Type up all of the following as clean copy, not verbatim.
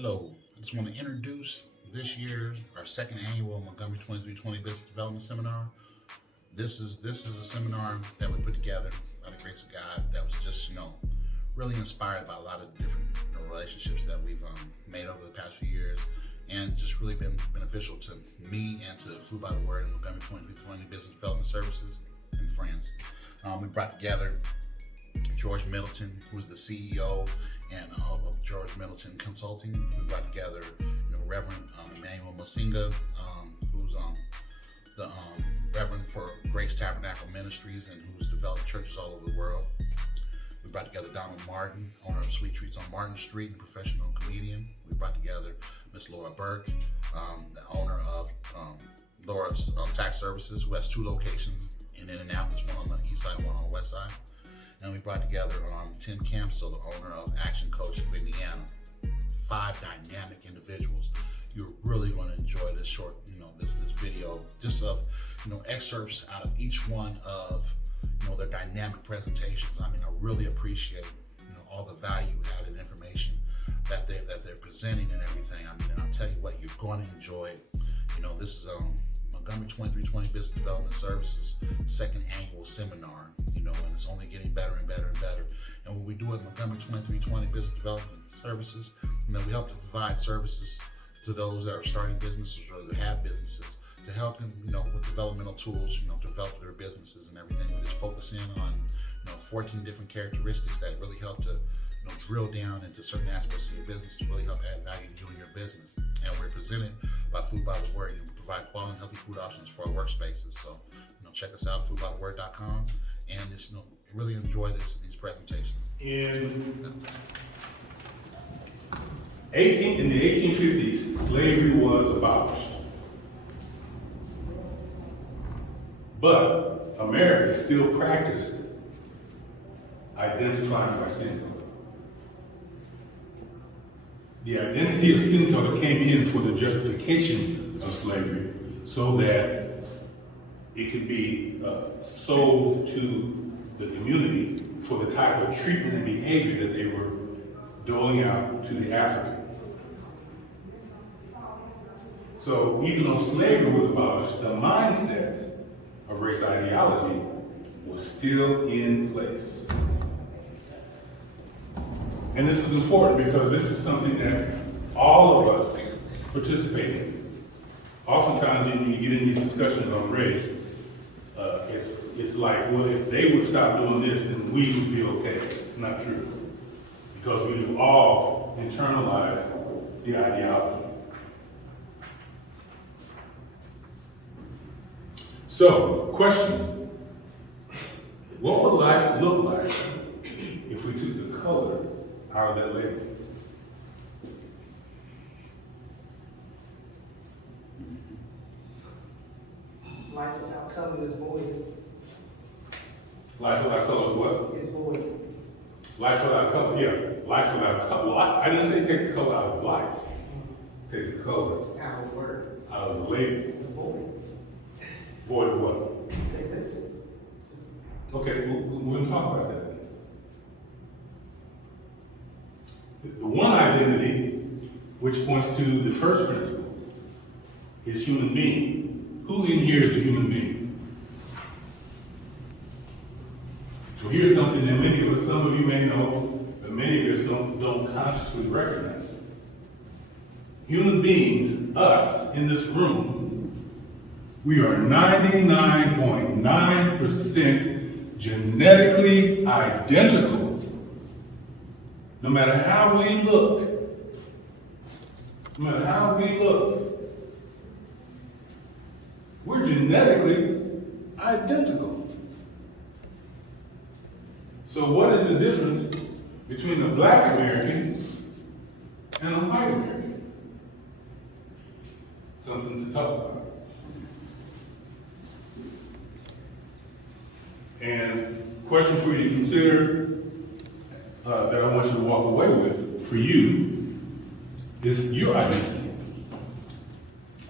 Hello, I just want to introduce this year's our second annual Montgomery 2320 Business Development Seminar. This is a seminar that we put together by the grace of God that was just really inspired by a lot of different relationships that we've made over the past few years, and just really been beneficial to me and to Food by the Word and Montgomery 2320 Business Development Services and friends. We brought together George Middleton, who's the CEO and of George Middleton Consulting. We brought together, Reverend Emmanuel Masinga, who's the Reverend for Grace Tabernacle Ministries and who's developed churches all over the world. We brought together Donald Martin, owner of Sweet Treats on Martin Street and professional comedian. We brought together Miss Laura Burke, the owner of Laura's Tax Services, who has two locations in Indianapolis, one on the east side and one on the west side. And we brought together Tim Campbell, the owner of Action Coach of Indiana. 5 dynamic individuals. You're really going to enjoy this short, this video, just of, excerpts out of each one of, their dynamic presentations. I mean, I really appreciate, all the value-added information that they're presenting and everything. I mean, and I'll tell you what, you're going to enjoy it. This is Montgomery 2320 Business Development Services second annual seminar, and it's only getting better and better and better. And what we do at Montgomery 2320 Business Development Services, we help to provide services to those that are starting businesses or that have businesses to help them, with developmental tools, to develop their businesses and everything. We just focus in on, 14 different characteristics that really help to, drill down into certain aspects of your business to really help add value to you and your business. And we're presented by Food by the Word, and we provide quality and healthy food options for our workspaces. So, check us out, foodbytheword.com, and just, really enjoy these presentations. In the 1850s, slavery was abolished. But America still practiced identifying by skin color. The identity of skin color came in for the justification of slavery so that it could be sold to the community for the type of treatment and behavior that they were doling out to the African. So even though slavery was abolished, the mindset of race ideology was still in place. And this is important because this is something that all of us participate in. Oftentimes when you get in these discussions on race, it's like, well, if they would stop doing this, then we would be okay. It's not true. Because we've all internalized the ideology. So, question. What would life look like if we took the color out of that label? Life without color is void. Life without color is what? It's void. Life without color, yeah. Life without color. I didn't say take the color out of life. Take the color Out of the word. out of the label. It's void. Void of what? Existence. It's just, Okay, we're going to talk about that then. The one identity, which points to the first principle, is human being. Who in here is a human being? So here's something that many of us, some of you may know, but many of us don't consciously recognize. Human beings, us in this room, we are 99.9% genetically identical. No matter how we look, we're genetically identical. So what is the difference between a black American and a white American? Something to talk about. And question for you to consider that I want you to walk away with for you is your identity.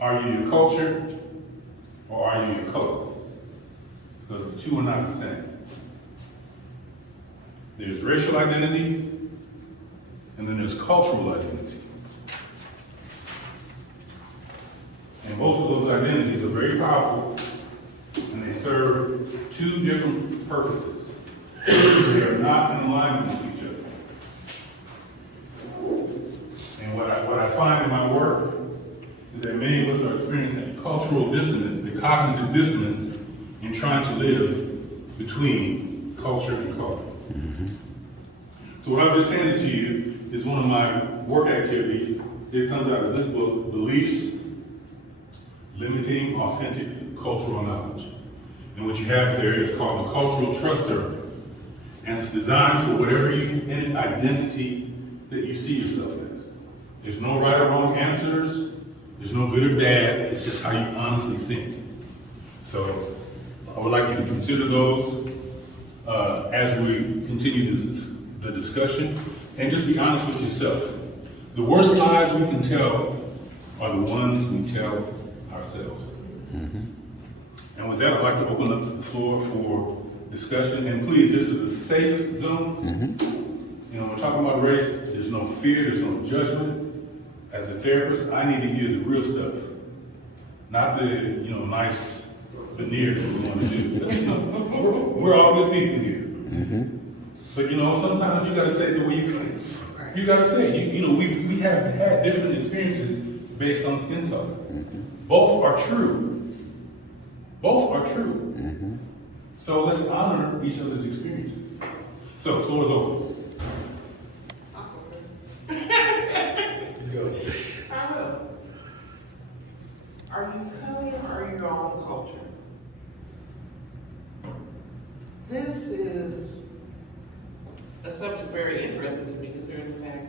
Are you your culture or are you your color? Because the two are not the same. There's racial identity and then there's cultural identity. And most of those identities are very powerful, and they serve two different purposes. They are not in alignment with each other. And what I find in my work is that many of us are experiencing cultural dissonance, the cognitive dissonance in trying to live between culture and color. So what I've just handed to you is one of my work activities. It comes out of this book, Beliefs, Limiting Authentic Cultural Knowledge. And what you have there is called the Cultural Trust Survey. And it's designed for whatever identity that you see yourself as. There's no right or wrong answers. There's no good or bad. It's just how you honestly think. So I would like you to consider those as we continue the discussion. And just be honest with yourself. The worst lies we can tell are the ones we tell ourselves. And with that, I'd like to open up the floor for discussion. And please, this is a safe zone. You know, when we're talking about race, there's no fear, there's no judgment. As a therapist, I need to hear the real stuff, not the, nice veneer that we want to do. We're all good people here. But sometimes you got to say the way you got to say it. We have had different experiences based on skin color. Both are true. Both are true. So let's honor each other's experiences. So, floor is open. I will. Are you coming or are you your own culture? This is a subject very interesting to me, considering the fact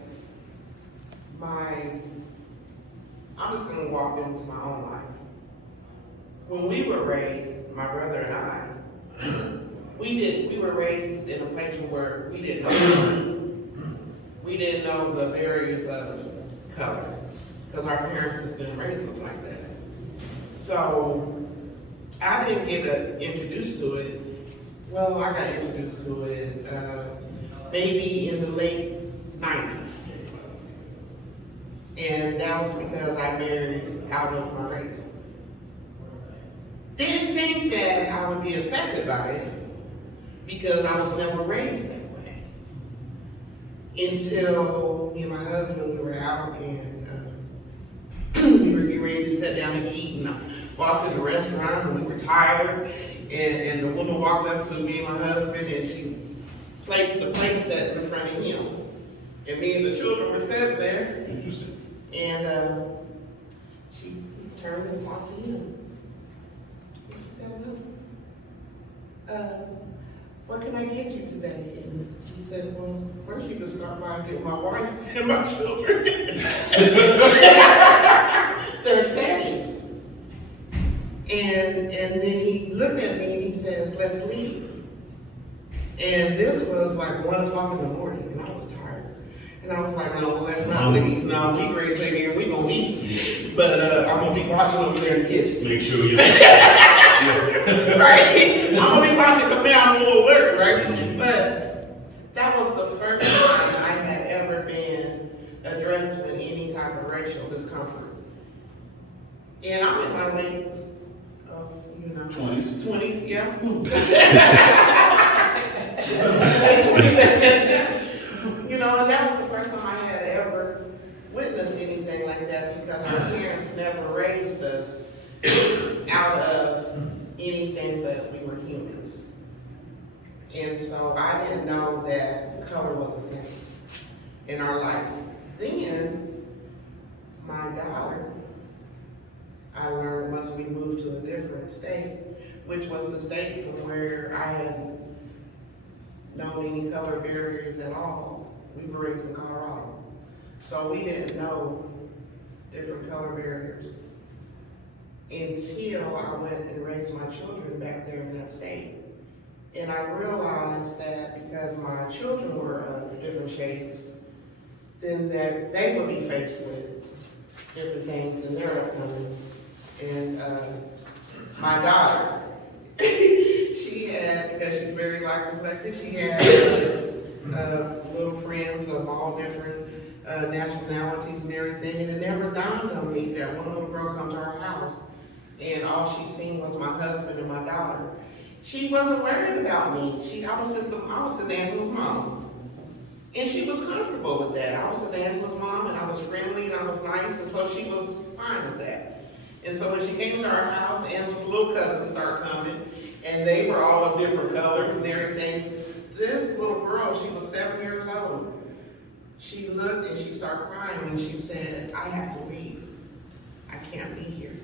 I'm just going to walk into my own life. When we were raised, my brother and I, we were raised in a place where we didn't know the barriers of color, because our parents just didn't raise us like that. So I didn't get introduced to it. Well, I got introduced to it maybe in the late 90s. And that was because I married out of my race. Didn't think that I would be affected by it because I was never raised that way. Until me and my husband, we were out and we were getting ready to sit down and eat, and I walked in the restaurant and we were tired, and the woman walked up to me and my husband and she placed the plate set in front of him. And me and the children were sitting there. Interesting. And she turned and talked to him. And she said, well, what can I get you today? And he said, well, first you can start by getting my wife and my children their settings. And then he looked at me and he says, let's leave. And this was like 1 o'clock in the morning and I was tired. And I was like, no, let's not leave. No, we great stay here, we gonna eat. But I'm gonna be watching over there in the kitchen. Make sure you Right? I'm gonna be watching, come down a little work, right? But that was the first time I had ever been addressed with any type of racial discomfort. And I'm in my late, 20s. 20s, yeah. And that was the first time I had ever witnessed anything like that because our parents never raised us out of anything but we were humans. And so I didn't know that color was a thing in our life. Then, my daughter, I learned once we moved to a different state, which was the state from where I hadn't known any color barriers at all. We were raised in Colorado. So we didn't know different color barriers until I went and raised my children back there in that state. And I realized that because my children were of different shades, then that they would be faced with different things in their upcoming. And my daughter, she had, because she's very light complected, she had little friends of all different nationalities and everything, and it never dawned on me that one little girl come to our house, and all she seen was my husband and my daughter. She wasn't worried about me. I was just Angela's mom. And she was comfortable with that. I was just Angela's mom, and I was friendly, and I was nice, and so she was fine with that. And so when she came to our house, Angela's little cousins started coming, and they were all of different colors and everything. This little girl, she was 7 years old. She looked and she started crying, and she said, I have to leave. I can't be here.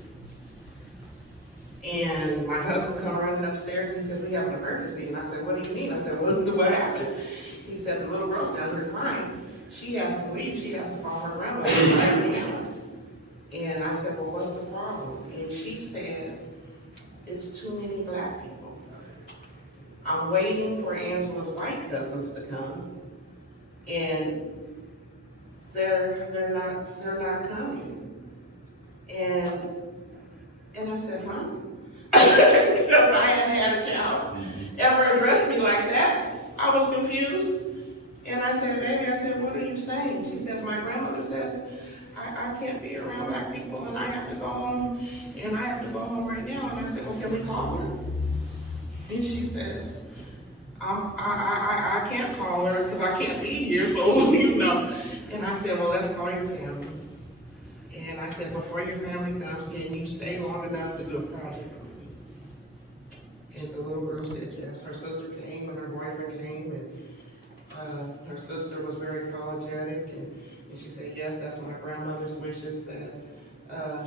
And my husband come running upstairs and he said, we have an emergency. And I said, what do you mean? I said, what happened? He said, the little girl's down here crying. She has to leave. She has to call her grandmother right now. And I said, well, what's the problem? And she said, it's too many black people. I'm waiting for Angela's white cousins to come, and they're not coming. And I said, huh? Because I hadn't had a child ever address me like that. I was confused. And I said, baby, what are you saying? She says, my grandmother says, I can't be around black people, and I have to go home, and I have to go home right now. And I said, well, can we call her? And she says, I can't call her because I can't be here, so you know. And I said, well, let's call your family. And I said, before your family comes, can you stay long enough to do a project with me? And the little girl said yes. Her sister came and her boyfriend came, and her sister was very apologetic, and she said, yes, that's my grandmother's wishes, that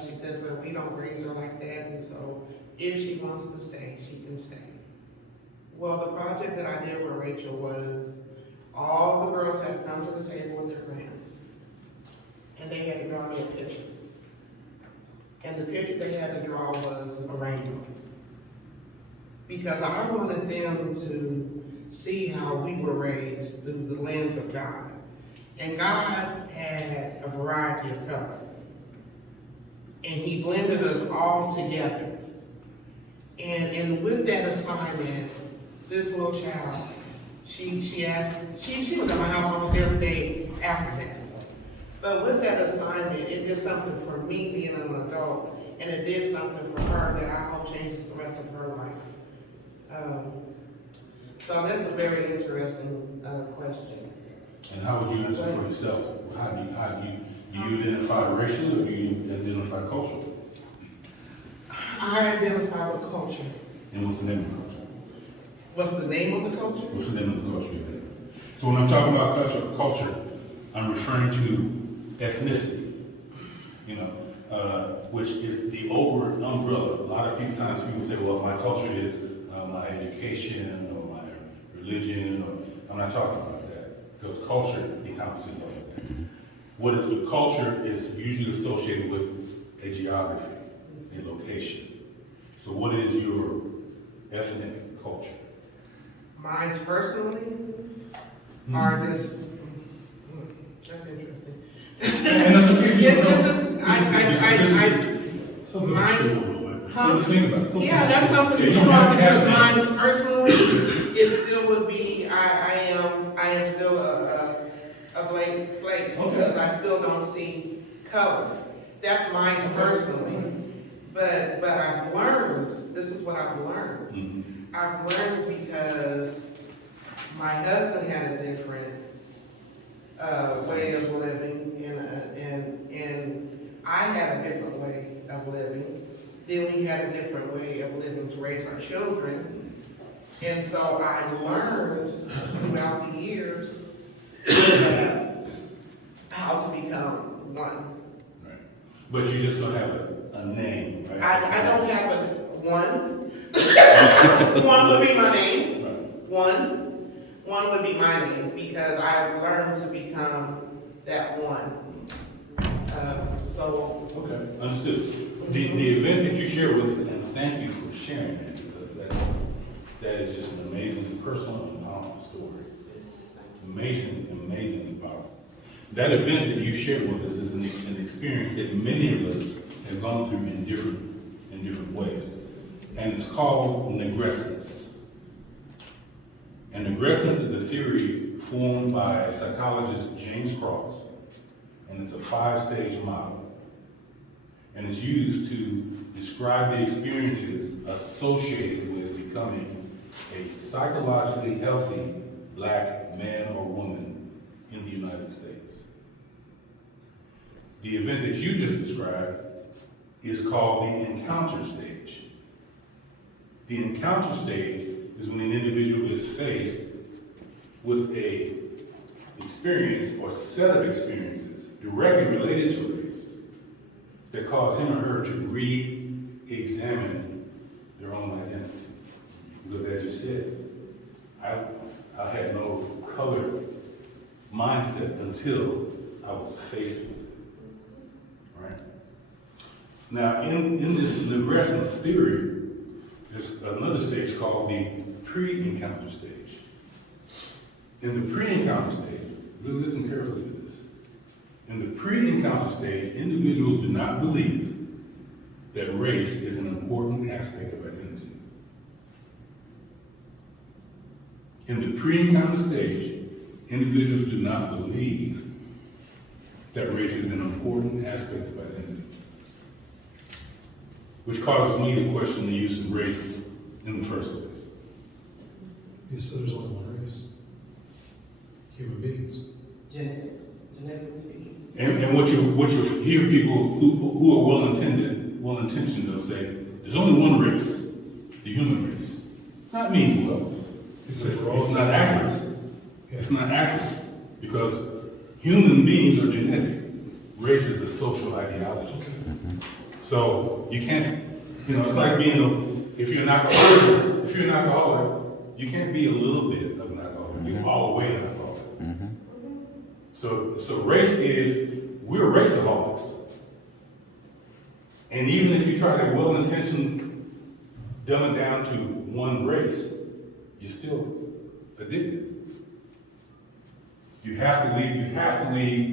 she says, but we don't raise her like that, and so if she wants to stay, she can stay. Well, the project that I did with Rachel was all the girls had to come to the table with their grands, and they had to draw me a picture. And the picture they had to draw was a rainbow. Because I wanted them to see how we were raised through the lens of God. And God had a variety of color. And He blended us all together. And with that assignment, this little child, she was at my house almost every day after that. But with that assignment, it did something for me being an adult, and it did something for her that I hope changes the rest of her life. So that's a very interesting question. And how would you answer for yourself? How do you identify racial, or do you identify cultural? I identify with culture. And what's the name of the culture? What's the name of the culture? What's the name of the culture you're in? So when I'm talking about culture, I'm referring to ethnicity, which is the over umbrella. A lot of times people say, well, my culture is my education or my religion, or I'm not talking about that, because culture encompasses all of that. What is the culture is usually associated with a geography, a location. So what is your ethnic culture? Mine's personally are just, that's interesting. And that's okay if you don't Huh? Think about it. Yeah, that's something to talk because mine's personally, it still would be, I am still a blank slate because I still don't see color. That's mine's personally. But I've learned, this is what I've learned. Mm-hmm. I've learned because my husband had a different way of living, and I had a different way of living. Then we had a different way of living to raise our children. And so I learned throughout the years how to become one. Right. But you just don't have a name, right? I don't have a one. One would be my name. Right. One would be my name because I've learned to become that one. Okay, understood. The event that you shared with us, and thank you for sharing that, because that is just an amazing personal and powerful story. Amazingly powerful. That event that you shared with us is an experience that many of us have gone through in different ways. And it's called negrescence. And negrescence is a theory formed by psychologist James Cross, and it's a 5-stage model. And it's used to describe the experiences associated with becoming a psychologically healthy Black man or woman in the United States. The event that you just described is called the encounter stage. The encounter stage is when an individual is faced with a experience or set of experiences directly related to race that cause him or her to re-examine their own identity. Because as you said, I had no colored mindset until I was faced with it, right? Now, in this Negrescence theory, there's another stage called the pre-encounter stage. In the pre-encounter stage, really listen carefully to this. In the pre-encounter stage, individuals do not believe that race is an important aspect of identity. In the pre-encounter stage, individuals do not believe that race is an important aspect of identity, which causes me to question the use of race in the first place. You said there's only one race. Human beings. Genetically speaking. And what you hear people who are well-intentioned, they'll say, there's only one race, the human race. Not meaning well. It's not accurate. It's not accurate because human beings are genetic. Race is a social ideology. So you can't, it's like being if you're an alcoholic, you can't be a little bit of an alcoholic. You're all the way an alcoholic. So race is, we're raceaholics. And even if you try to well-intentioned dumb it down to one race, you're still addicted. You have to leave,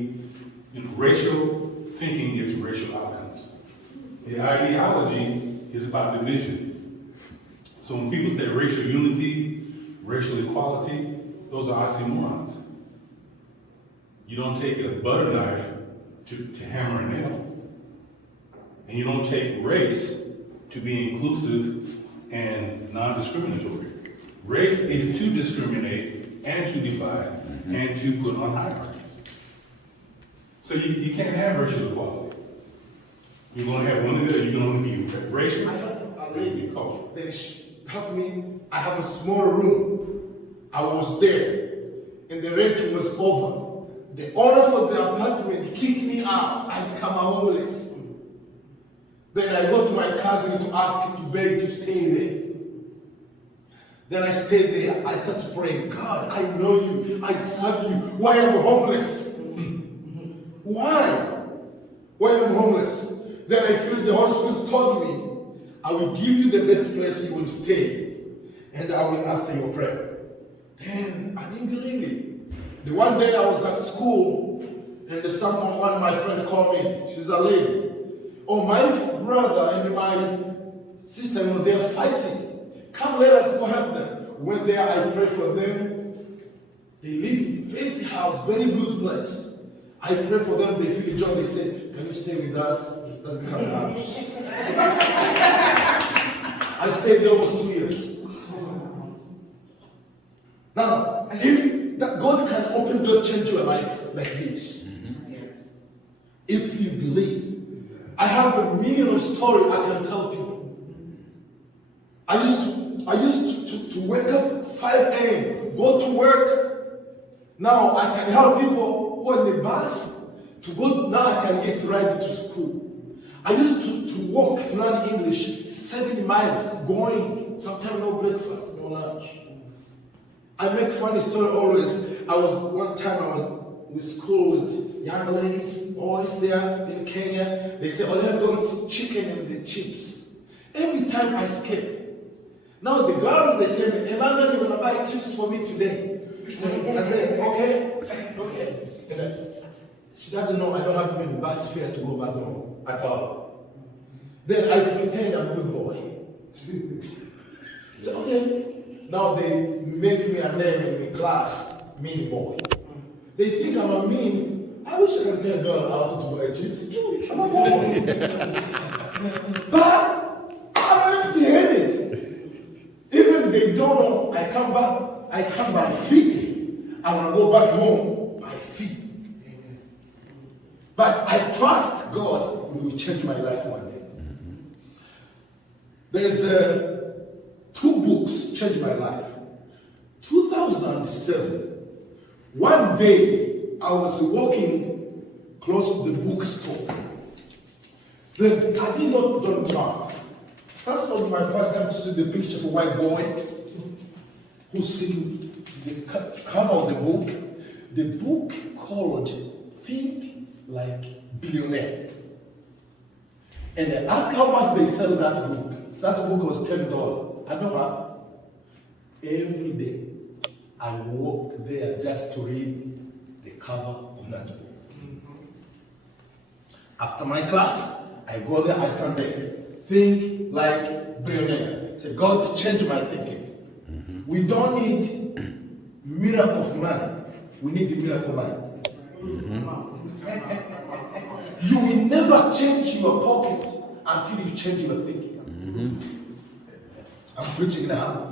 racial thinking gets racial outcomes. The ideology is about division. So when people say racial unity, racial equality, those are oxymorons. You don't take a butter knife to hammer a nail. And you don't take race to be inclusive and non-discriminatory. Race is to discriminate and to divide and to put on hierarchies. So you can't have racial equality. You're going to have one of the, you're going to be racial I have a lady cultural. that helped me. I have a small room. I was there, and the rent was over. The owner for the apartment kicked me out. I become homeless. Then I go to my cousin to ask him to beg to stay there. Then I stayed there. I started praying, God, I know you. I serve you. Why am I homeless? Why? Why am I homeless? Then I feel the Holy Spirit told me, I will give you the best place you will stay, and I will answer your prayer. Then I didn't believe it. The one day I was at school, and one of my friends called me. She's a lady. Oh, my brother and my sister, they are fighting. Come, let us go help them. Went there, I pray for them. They live in fancy house, very good place. I pray for them, they feel joy. They say, can you stay with us? Let's become a house. I stayed there almost 2 years. Now, if that God can open door, change your life like this, if you believe, I have a million of stories I can tell people. I used to wake up 5 a.m., go to work. Now I can help people who are on the bus to go. Now I can get right to school. I used to walk to learn English 7 miles going. Sometimes no breakfast, no lunch. I make funny story always. One time I was with school with young ladies, boys there in Kenya. They say, oh, let's go eat chicken and the chips. Every time I escape. Now the girls, they tell me, Emmanuel, you're gonna buy chips for me today. I say, okay. She doesn't know I don't have even bus fare to go back home at all. Then I pretend I'm a good boy. So okay. Now they make me a name in the class. mean boy. They think I'm a mean. I wish I could tell a girl how to buy chips. Dude, I'm a boy. But I'm empty-headed. Even they don't know, I come back feet. I want to go back home by feet. But I trust God will change my life one day. There's 2 books changed my life. 2007. One day I was walking close to the bookstore. Then I did not don't turn. That's not my first time to see the picture of a white boy who's sitting the cover of the book. The book called Think Like Billionaire. And I asked how much they sell that book. That book was $10. I know what? Every day I walked there just to read the cover of that book. After my class, I go there, I stand there. Think like billionaire. Say, God, change my thinking. We don't need miracle of money. We need the miracle mind. You will never change your pocket until you change your thinking. I'm preaching now.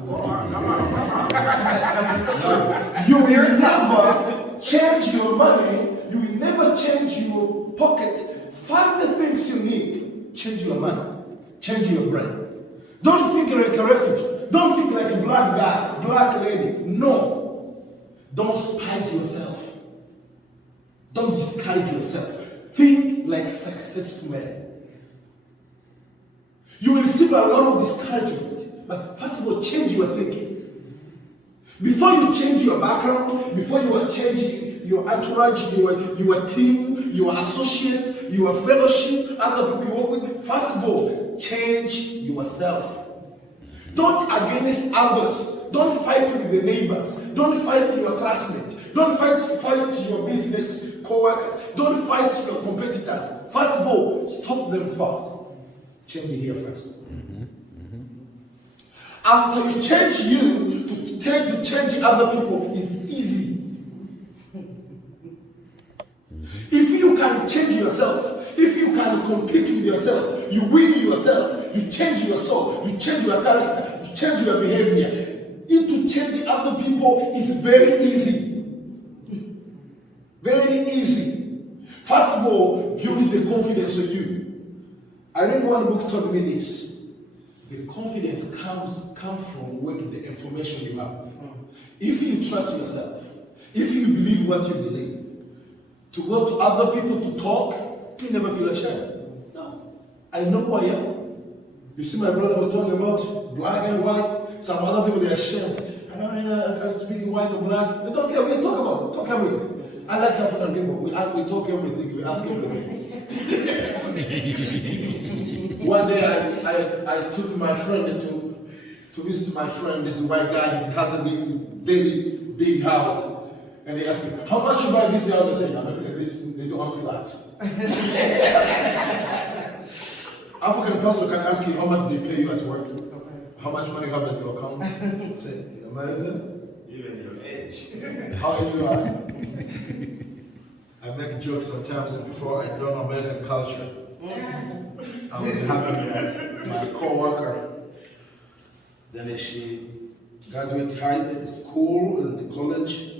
You will never change your money. You will never change your pocket. First things you need, change your mind. Change your brain. Don't think like a refugee. Don't think like a black guy, black lady. No. Don't despise yourself. Don't discourage yourself. Think like successful men. You will receive a lot of discouragement, but first of all, change your thinking. Before you change your background, before you change your entourage, your team, your associate, your fellowship, other people you work with, first of all, change yourself. Don't against others. Don't fight with the neighbors. Don't fight with your classmates. Don't fight your business co-workers. Don't fight your competitors. First of all, stop them first. Change it here first. After you change you, to change other people is easy. If you can change yourself, if you can compete with yourself, you win yourself, you change your soul, you change your character, you change your behavior. If to change other people is very easy. Very easy. First of all, build the confidence in you. I read one book told me this. The confidence comes from the information you have. If you trust yourself, if you believe what you believe, to go to other people to talk, you never feel ashamed. No, I know who I am. You see, my brother was talking about black and white. Some other people, they're ashamed. I can't speak white or black. They don't care. We talk everything. I like African people. We talk everything. We ask everything. One day I took my friend to visit my friend, this white guy. He has a very big house. And he asked me, how much you buy this house? I said, no, they don't ask that. African person can ask you how much they pay you at work. How much money you have in your account? I said, in America? Even your age. How old you are? I make jokes sometimes before I learn American culture. I was having my co-worker. Then she graduated high school and the college.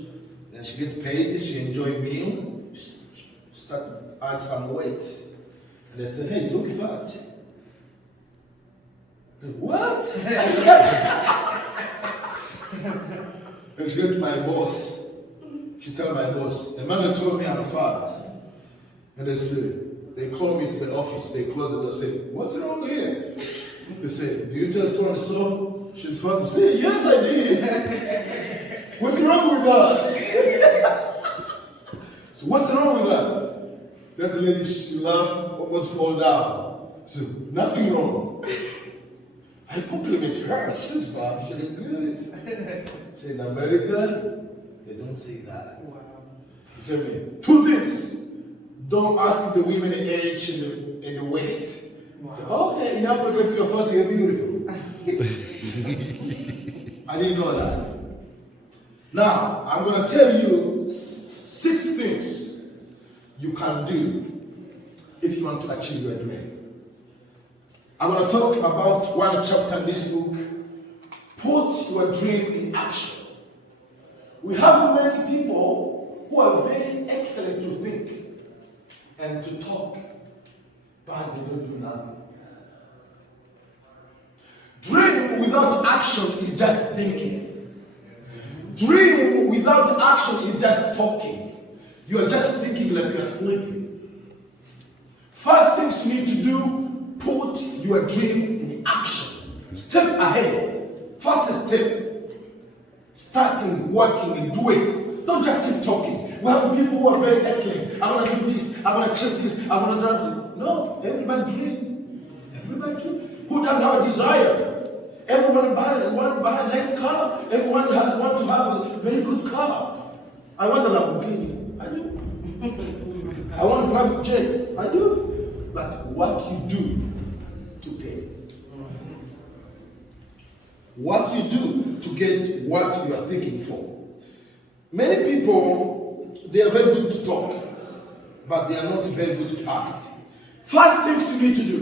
Then she get paid. She enjoy meal. She start to add some weight. And I said, hey, you look fat. What? And she get to my boss. She tell my boss, the man told me I'm fat. And they call me to the office. They close the door. Say, what's wrong here? They say, do you tell so and so she's fat? I say, yes, I did. What's wrong with that? So what's wrong with that? That's the lady. She laughed, almost fall down. So nothing wrong. I compliment her. She's fat. She's good. Say in America, they don't say that. Wow. You tell me 2 things. Don't ask the women the age and the weight. Wow. So, okay, in Africa, if you're fat, you're beautiful. I didn't know that. Now, I'm going to tell you 6 things you can do if you want to achieve your dream. I'm going to talk about one chapter in this book. Put your dream in action. We have many people who are very excellent to think and to talk, but they don't do nothing. Dream without action is just thinking. Dream without action is just talking. You are just thinking like you are sleeping. First things you need to do, put your dream in action. Step ahead. First step. Starting, working, and doing. Don't just keep talking. We have people who are very excellent. I'm going to do this. I'm going to check this. I'm going to do this. No, everybody dream. Everybody dream. Who does have a desire? Everyone want to buy a nice car. Everyone want to have a very good car. I want a Lamborghini. I do. I want a private jet. I do. But what you do to pay? What you do to get what you are thinking for? Many people, they are very good to talk, but they are not very good to act. First things you need to do,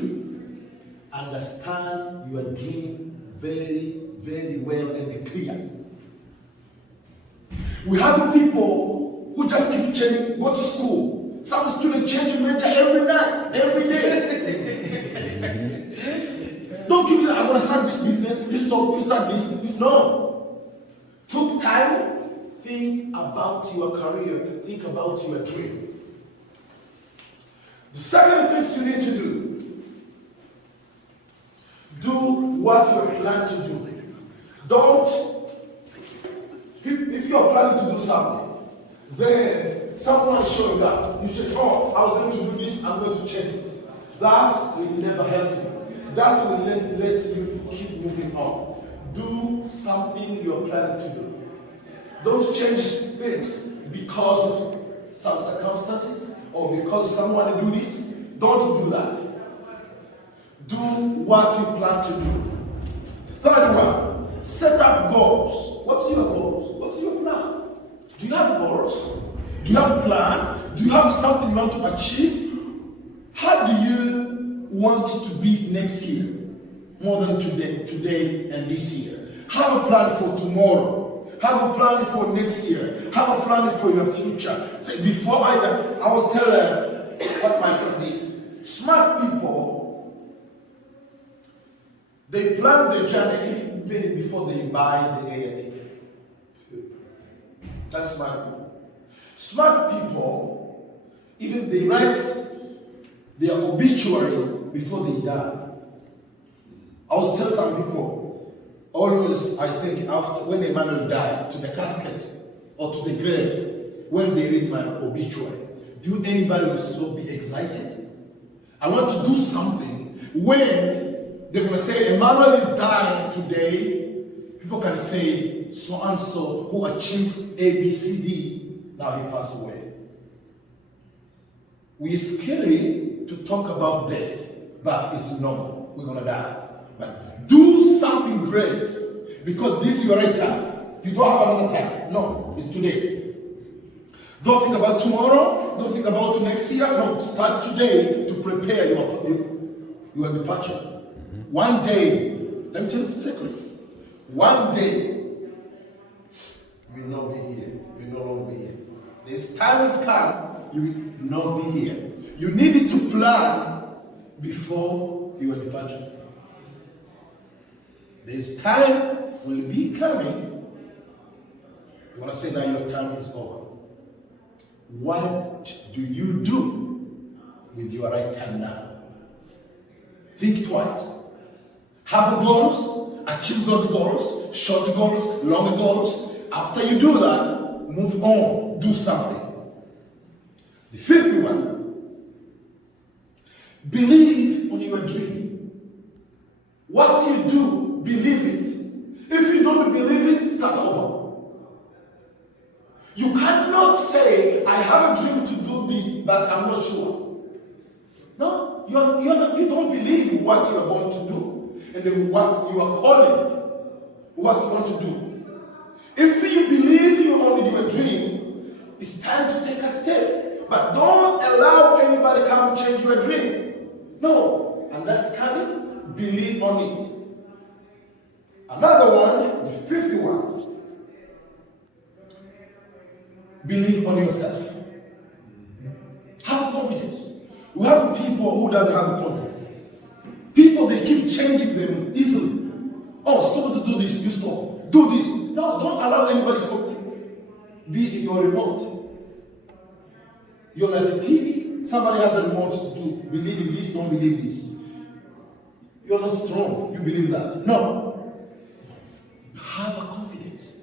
understand your dream very, very well and clear. We have people who just keep changing, go to school. Some students change major every night, every day. Don't keep saying, I'm going to start this business, you start this. No. Took time, think about your career, think about your dream. The second thing you need to do what you plan to do. Don't, if you are planning to do something, then someone is showing up. You say, oh, I was going to do this, I'm going to change it. That will never help you. That will let you keep moving on. Do something you're planning to do. Don't change things because of some circumstances or because someone do this. Don't do that. Do what you plan to do. Third one, set up goals. What's your goals? What's your plan? Do you have goals? Do you have a plan? Do you have something you want to achieve? How do you want to be next year? More than today and this year. Have a plan for tomorrow. Have a plan for next year. Have a plan for your future. So before I was telling what my friend is. Smart people, they plan the journey even before they buy the air ticket. That's smart people. Smart people, even they write their obituary before they die. I was telling some people, always I think after when a man will die, to the casket or to the grave, when they read my obituary, do anybody will still be excited? I want to do something when they're going to say Emmanuel is dying today. People can say so and so who achieved A, B, C, D. Now he passed away. We're scary to talk about death, but it's normal. We're going to die. But do something great because this is your right time. You don't have another time. No, it's today. Don't think about tomorrow. Don't think about next year. No, start today to prepare your departure. One day, let me tell you the secret. One day, you will not be here. You will no longer be here. This time has come, you will not be here. You needed to plan before your departure. This time will be coming. You want to say that your time is over. What do you do with your right time now? Think twice. Have goals, achieve those goals, short goals, long goals. After you do that, move on, do something. The fifth one, believe on your dream. What you do, believe it. If you don't believe it, start over. You cannot say, I have a dream to do this, but I'm not sure. No, you don't believe what you are going to do and then what you are calling, what you want to do. If you believe you only do a dream, it's time to take a step. But don't allow anybody come change your dream. No, understand it, believe on it. Another one, the 50th one. Believe on yourself. Have confidence. We have people who doesn't have confidence. People, they keep changing them easily. Oh, stop to do this, you stop. Do this. No, don't allow anybody to be in your remote. You're like a TV. Somebody has a remote to believe in this, don't believe this. You're not strong. You believe that. No. Have a confidence.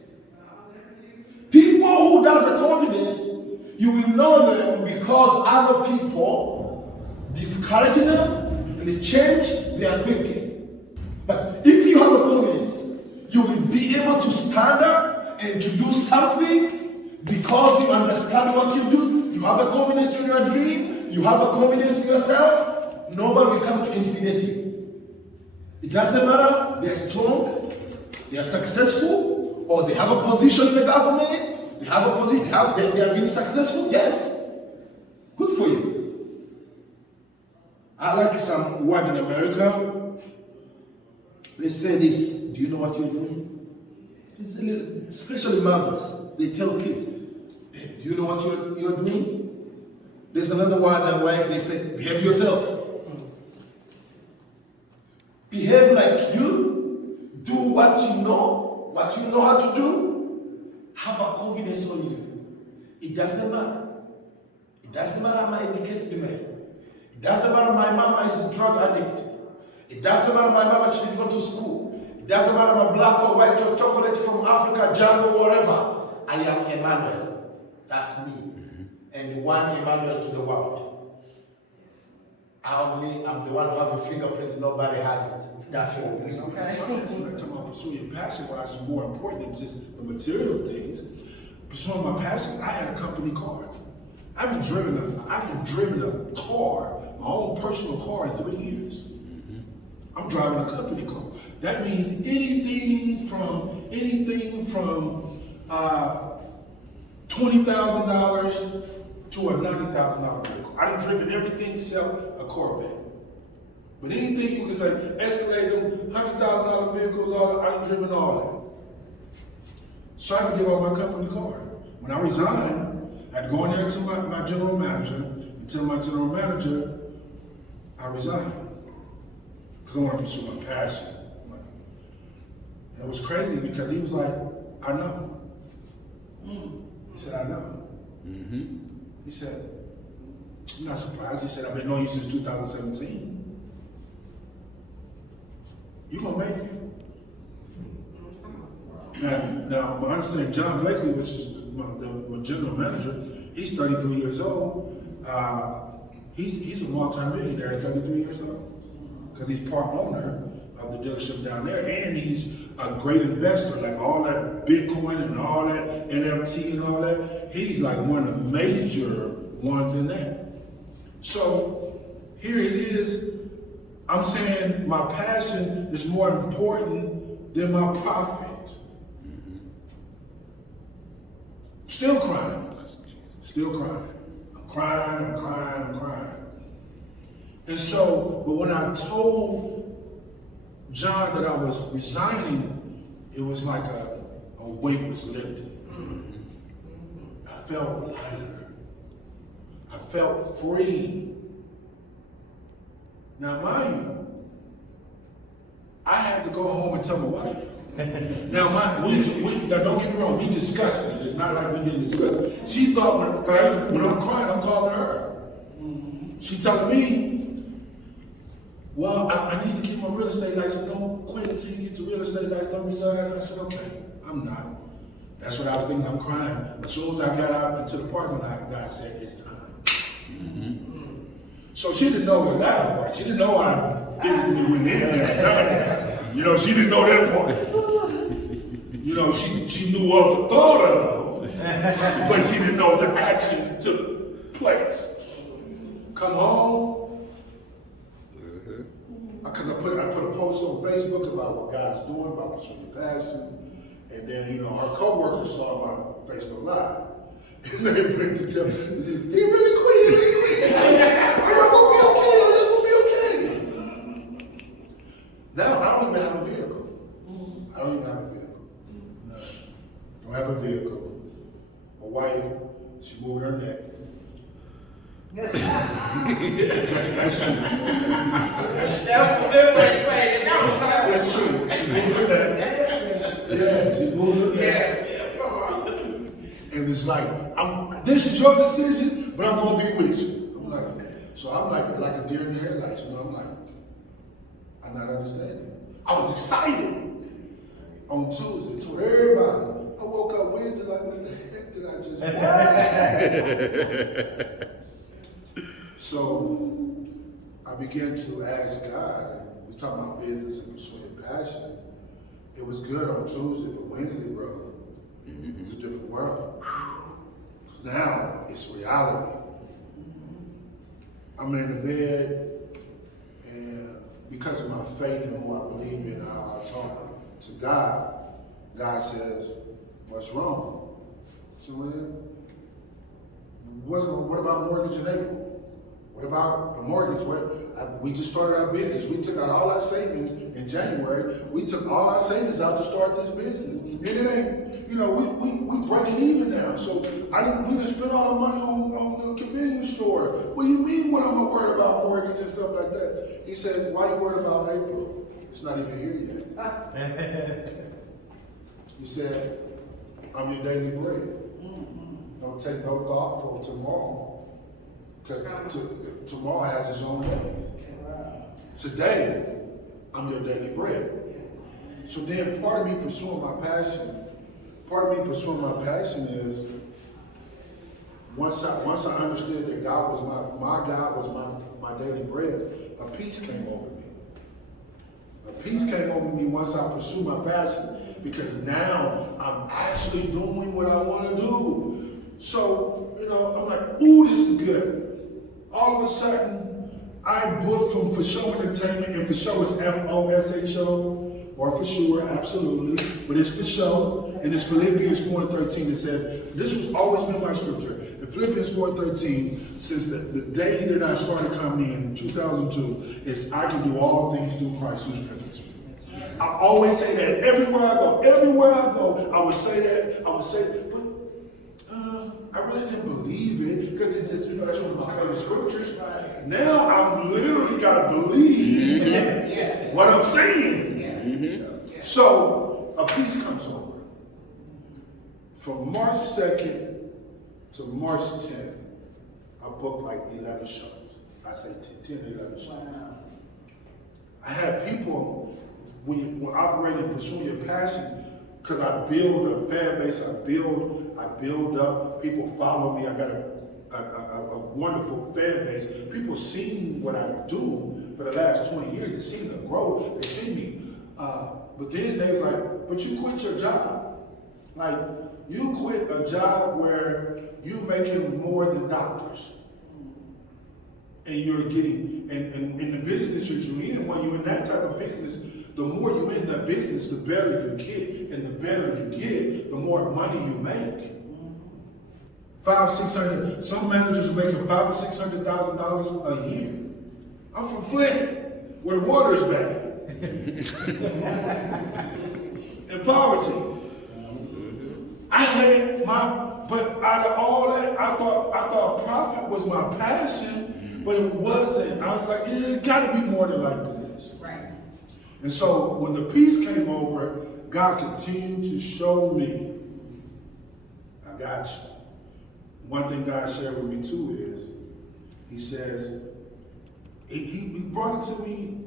People who does a confidence, you will know them because other people discourage them and they change their thinking. But if you have a confidence, you will be able to stand up and to do something because you understand what you do. You have a confidence in your dream. You have a confidence in yourself. Nobody will come to intimidate you. It doesn't matter. They're strong. They are successful, or they have a position in the government. They have a position. They have been successful. Yes, good for you. I like some word in America. They say this. Do you know what you're doing? It's a little, especially mothers. They tell kids, "Hey, do you know what you're doing?" There's another word I like. They say, "Behave yourself." Behave like you. Do what you know how to do. Have a confidence on you. It doesn't matter. It doesn't matter I'm an educated man. It doesn't matter my mama is a drug addict. It doesn't matter my mama she didn't go to school. It doesn't matter I'm black or white or chocolate from Africa, jungle, whatever. I am Emmanuel. That's me. And one Emmanuel to the world. I'm the one who has a fingerprint, nobody has it. That's what we do. Okay. I'm talking about pursuing your passion, why it's more important than just the material things. Pursuing my passion, I had a company car. I haven't driven a car, my own personal car, in 3 years. I'm driving a company car. That means anything from $20,000 to a $90,000 vehicle. I done driven everything except a Corvette. But anything you can say, Escalade, them $100,000 vehicles, I done driven all that. So I had to give up my company car. When I resigned, I had to go in there to my general manager and tell my general manager I resigned. Because I want to pursue my passion. And it was crazy because he was like, I know. He said, I know. He said, I'm not surprised. He said, I've been knowing you since 2017. You're going to make it. Now, I understand John Blakely, which is my general manager, he's 33 years old. He's a multi-millionaire at 33 years old. Because he's part owner of the dealership down there. And he's a great investor, like all that Bitcoin and all that NFT and all that. He's like one of the major ones in that. So here it is. I'm saying my passion is more important than my profit. Still crying. Still crying. I'm crying. And so, but when I told John that I was resigning, it was like a weight was lifted. I felt lighter. I felt free. Now, mind you, I had to go home and tell my wife. Now, don't get me wrong, we discussed it. It's not like we didn't discuss it. She thought when I'm crying, I'm calling her. She telling me, well, I need to keep my real estate license. Don't quit until you get the real estate license. Don't resign. I said, okay, I'm not. That's what I was thinking. I'm crying. As soon as I got out into the parking lot, God said, it's time. So she didn't know the latter part. She didn't know I physically went in there. You know, she didn't know that part. You know, she knew of the thought of it, but she didn't know the actions took place. Come home. Because I put a post on Facebook about what God is doing, about pursuing your passion. And then, you know, our coworkers saw my Facebook Live. And they went to tell me, he really quit, he really quit. Are y'all gonna be okay? Are y'all gonna be okay? Now, I don't even have a vehicle. I don't even have a vehicle. No, don't have a vehicle. My wife, she moved her neck. That's true. That's a good way to say it. That's true. She moved her neck. Yeah, she moved her neck. Yeah, come on. And it's like, this is your decision, but I'm gonna be with you. I'm like a deer in the headlights, you know, I'm like, I'm not understanding. I was excited on Tuesday, told everybody. I woke up Wednesday like, what the heck did I just do? So I began to ask God, we talking about business and pursuing passion. It was good on Tuesday, but Wednesday, bro, it's a different world. Because now it's reality. I'm in the bed, and because of my faith and who I believe in, how I talk to God, God says, what's wrong? So what about mortgage in April? What about the mortgage? We just started our business. We took out all our savings in January. We took all our savings out to start this business. And it ain't, you know, we breaking even now. So we didn't spend all our money on the convenience store. What do you mean when I'm worried about mortgage and stuff like that? He says, why are you worried about April? It's not even here yet. He said, I'm your daily bread. Don't take no thought for tomorrow. Because tomorrow has its own day. Today, I'm your daily bread. So then part of me pursuing my passion is once I understood that God was my God was my daily bread, a peace came over me. A peace came over me once I pursued my passion, because now I'm actually doing what I want to do. So, you know, I'm like, ooh, this is good. All of a sudden, I booked from For Show Entertainment, and For Show is F-O-S-H-O, or For Sure, absolutely, but it's For Show, and it's Philippians 4:13. It says, this has always been my scripture. In Philippians 4:13, since the day that I started coming in 2002, is I can do all things through Christ who strengthens me. I always say that everywhere I go, I would say that, but I really didn't believe it, because it's just, you know, that's one of my favorite scriptures. Now I'm literally got to believe what I'm saying. So a peace comes over. From March 2nd to March 10th, I booked like 11 shows. I say 10, 11 shows. I had people, when you're operating, pursuing your passion, because I build a fan base, I build up, people follow me, I got a wonderful fan base. People seen what I do for the last 20 years, they seen the growth, they see me. But then they was like, but you quit your job. Like, you quit a job where you're making more than doctors. And you're getting, and in the business that you're in, when you're in that type of business, the more you're in that business, the better you get. And the better you get, the more money you make. $500,000, $600,000, some managers are making $500,000 or $600,000 a year. I'm from Flint, where the water is bad. And poverty. I had but out of all that, I thought profit was my passion, but it wasn't. I was like, yeah, it gotta be more than like this. Right. And so when the peace came over, God continued to show me, I got you. One thing God shared with me too is, he says, he brought it to me,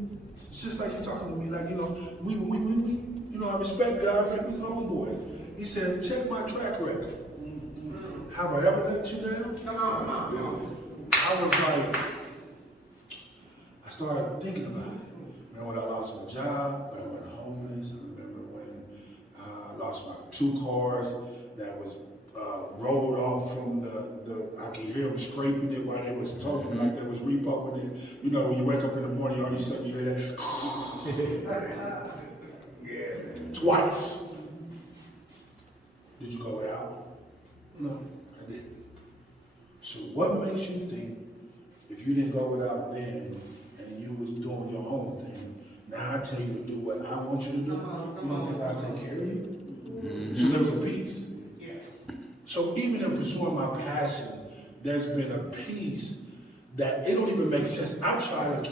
just like he's talking to me, like, you know, we you know, I respect God, like we homeboys. He said, check my track record. Have I ever let you down? Come on. I was like, I started thinking about it. Remember when I lost my job, when I went homeless? I remember when I lost my 2 cars that was rolled off from I could hear them scraping it while they was talking, like they was repoing it. You know, when you wake up in the morning, all you suddenly you hear that. Twice. Did you go without? No, I didn't. So what makes you think if you didn't go without then and you was doing your own thing, now I tell you to do what I want you to do, you don't think I'll take care of you? So there was a peace. Yes. So even in pursuing my passion, there's been a peace that it don't even make sense. I try to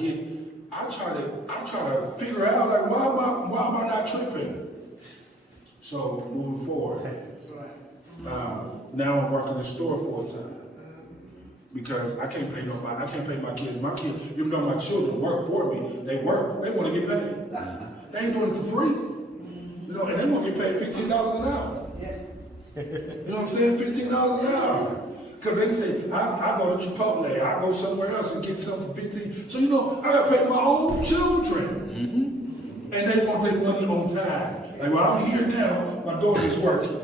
figure out like why am I not tripping? So moving forward, That's right. now I'm working the store full time because I can't pay nobody. I can't pay my kids. My kids, even though my children work for me, they work. They want to get paid. They ain't doing it for free, you know, and they want to get paid $15 an hour. You know what I'm saying? $15 an hour. Because they say, I go to Chipotle, I go somewhere else and get something for 15. So, you know, I got to pay my own children. And they want their money on time. Like, well, I'm here now, my daughter's working.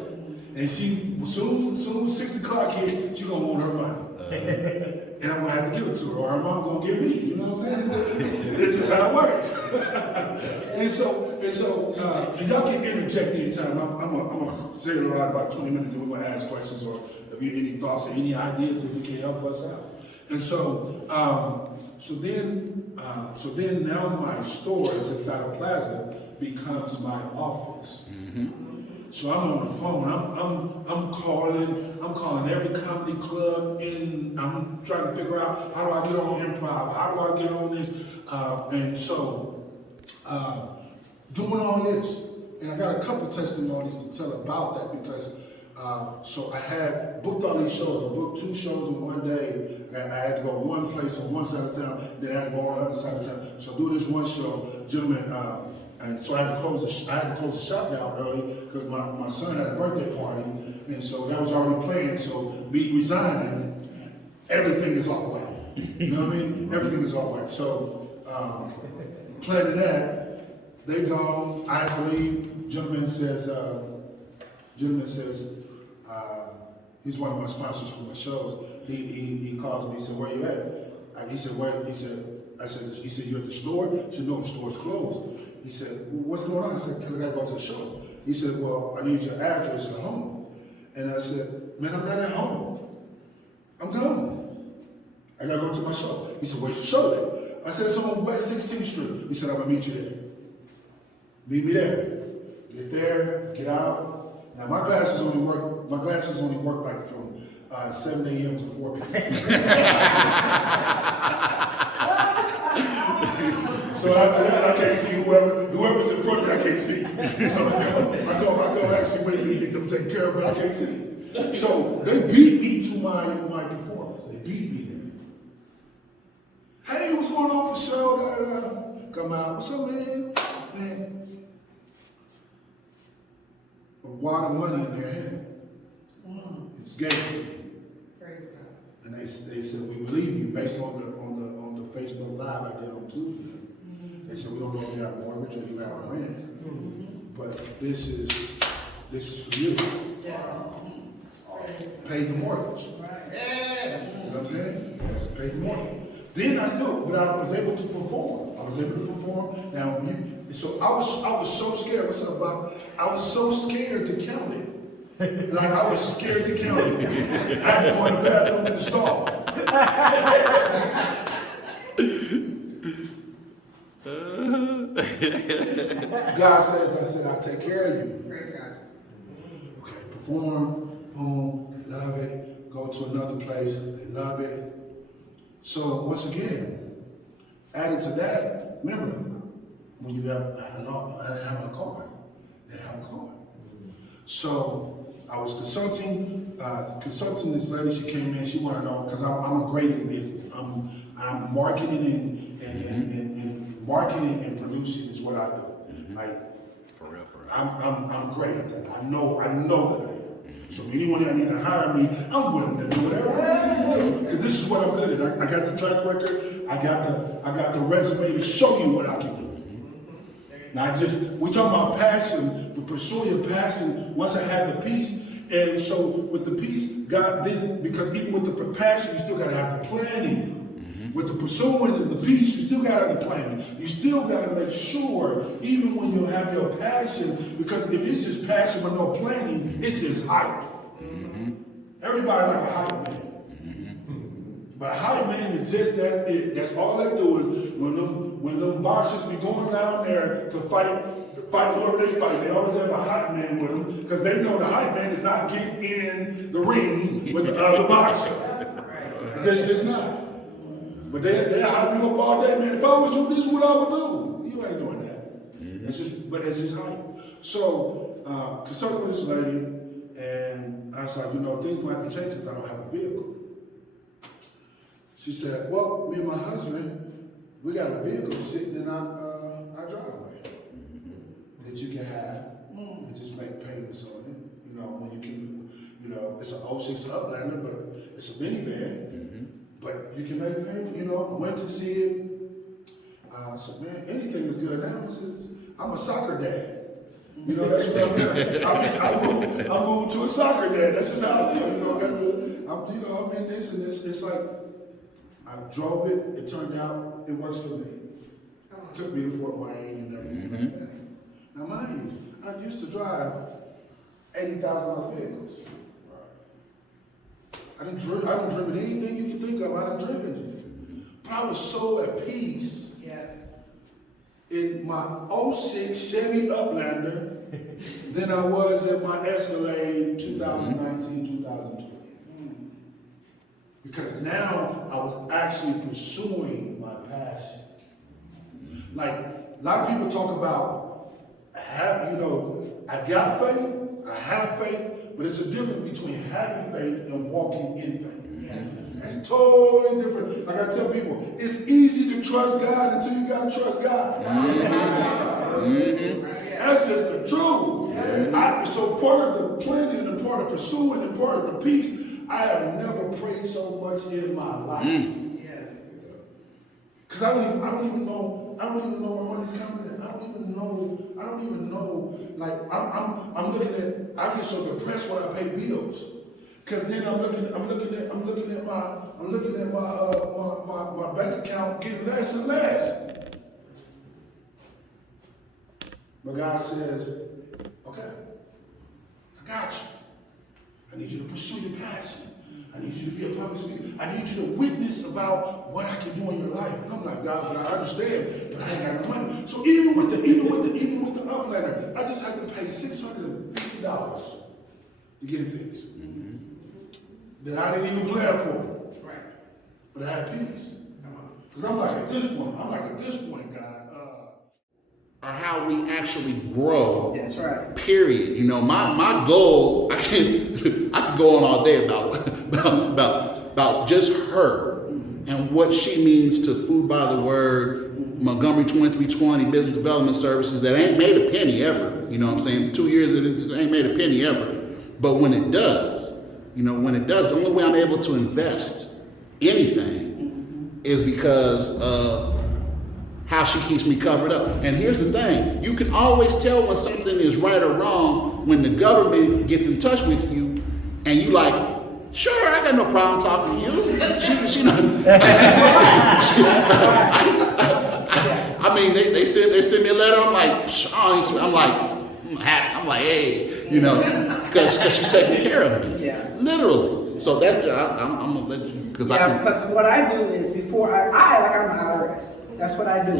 And she, as soon as 6 o'clock hit, she going to want her money. And I'm going to have to give it to her, or her mom going to give me. You know what I'm saying? This is how it works. and y'all can interject anytime. I'm going to say it around about 20 minutes, and we're going to ask questions, or if you have any thoughts or any ideas that we can help us out. And so then now my store is inside of Plaza becomes my office. So I'm on the phone. I'm calling every comedy club, and I'm trying to figure out how do I get on improv, how do I get on this, and so doing all this, and I got a couple testimonies to tell about that because. So I had booked all these shows. I booked 2 shows in one day. I had to go one place on one side of town, then I had to go on the other side of town. So do this one show, gentlemen, and so I had to close the shop down early because my son had a birthday party, and so that was already planned. So me resigning, everything is off whack. You know what I mean? Everything is off whack. So planning that, they go. I have to leave. Gentleman says. He's one of my sponsors for my shows. He calls me. He said, "Where you at?" He said, "Where?" He said, "You at the store?" I said, "No, the store's closed." He said, "Well, what's going on?" I said, "Because I gotta go to the show." He said, "Well, I need your address at home." And I said, "Man, I'm not at home. I'm gone. I gotta go to my show." He said, "Where's your show at?" I said, "It's on West 16th Street." He said, "I'm gonna meet you there. Meet me there. Get there, get out." Now my glasses only work like from 7 a.m. to 4 p.m. So after that, I can't see whoever's in front of me. I can't see. So I go actually wait to get them taken care of, but I can't see. So they beat me to my performance. They beat me there. "Hey, what's going on for show?" Da, da, da. Come out. "What's up, man?" Man. A wad of money in their hand. It's game to me. Praise God. And they said, "We believe you based on the Facebook Live I did on Tuesday." They said, "We don't know if you have a mortgage or you have a rent, but this is for you. Yeah. Pay the mortgage." Yeah. You know what I'm saying? Pay the mortgage. Then I was able to perform. Now, so I was so scared. What's up, Bob? I was so scared to count it. Like I was scared to count it. I had to go in the bathroom in the stall. God says, I said, "I'll take care of you." Praise God. Okay, perform, boom, they love it. Go to another place, they love it. So once again, added to that, remember, when you have a car, they have a car. So I was consulting this lady. She came in. She wanted to know because I'm a great in business. I'm marketing and marketing and producing is what I do. Like For real. I'm great at that. I know that I am. So anyone that needs to hire me, I'm willing to do whatever I need to do because this is what I'm good at. I got the track record. I got the resume to show you what I can do. Now we talk about passion, but pursue your passion. Once I had the peace, and so with the peace, God did, because even with the passion, you still got to have the planning. With the pursuing and the peace, you still got the planning. You still got to make sure, even when you have your passion, because if it's just passion with no planning, it's just hype. Everybody like a hype man. But a hype man is just that it. That's all they do is when them boxers be going down there to fight whoever they fight, they always have a hype man with them because they know the hype man is not getting in the ring with the other boxer. That's just not. But they hype you up all day, man. If I was you, this is what I would do. You ain't doing that. It's just hype. So, consulted with this lady, and I was like, things might have to change because I don't have a vehicle. She said, well, me and my husband, we got a vehicle sitting in our driveway that you can have and just make payments on it. When you can, it's an 06 Uplander, but it's a minivan. But you can make a payment, went to see it. I said, man, anything is good now. I'm a soccer dad. That's what I moved to a soccer dad. That's just how I feel. I'm in this, and it's like, I drove it. It turned out it works for me. It took me to Fort Wayne and everything like that. Now, mind you, I used to drive $80,000 vehicles. I done driven anything you can think of. I done driven it. But I was so at peace in my 06 Chevy Uplander than I was in my Escalade 2019, 2020. Because now I was actually pursuing my passion. Like, a lot of people talk about, I got faith, I have faith, but it's a difference between having faith and walking in faith. That's totally different. Like I tell people, it's easy to trust God until you got to trust God. That's just the truth. So part of the planning and part of pursuing and part of the peace, I have never prayed so much in my life. Because I don't even know where money's coming in. I don't even know. Like I'm looking at. I get so depressed when I pay bills. Because then I'm looking at my bank account getting less and less. But God says, okay, I got you. I need you to pursue your passion. I need you to be a public speaker. I need you to witness about what I can do in your life. And I'm like, God, but I understand, but I ain't got no money. So even with the Uplander, I just had to pay $650 to get it fixed. That I didn't even plan for. But I had peace. Because I'm like, at this point, God. Or how we actually grow. That's right. Period. My goal, I could go on all day about just her and what she means to Food by the Word, Montgomery 2320, Business Development Services that ain't made a penny ever. You know what I'm saying? 2 years it ain't made a penny ever. But when it does, the only way I'm able to invest anything is because of how she keeps me covered up. And here's the thing, you can always tell when something is right or wrong when the government gets in touch with you and you like, sure, I got no problem talking to you. I mean, they send me a letter, I'm like, I'm like, hey, because she's taking care of me. Literally. So that's, I'm gonna let you, because what I do is before I'm IRS. That's what I do.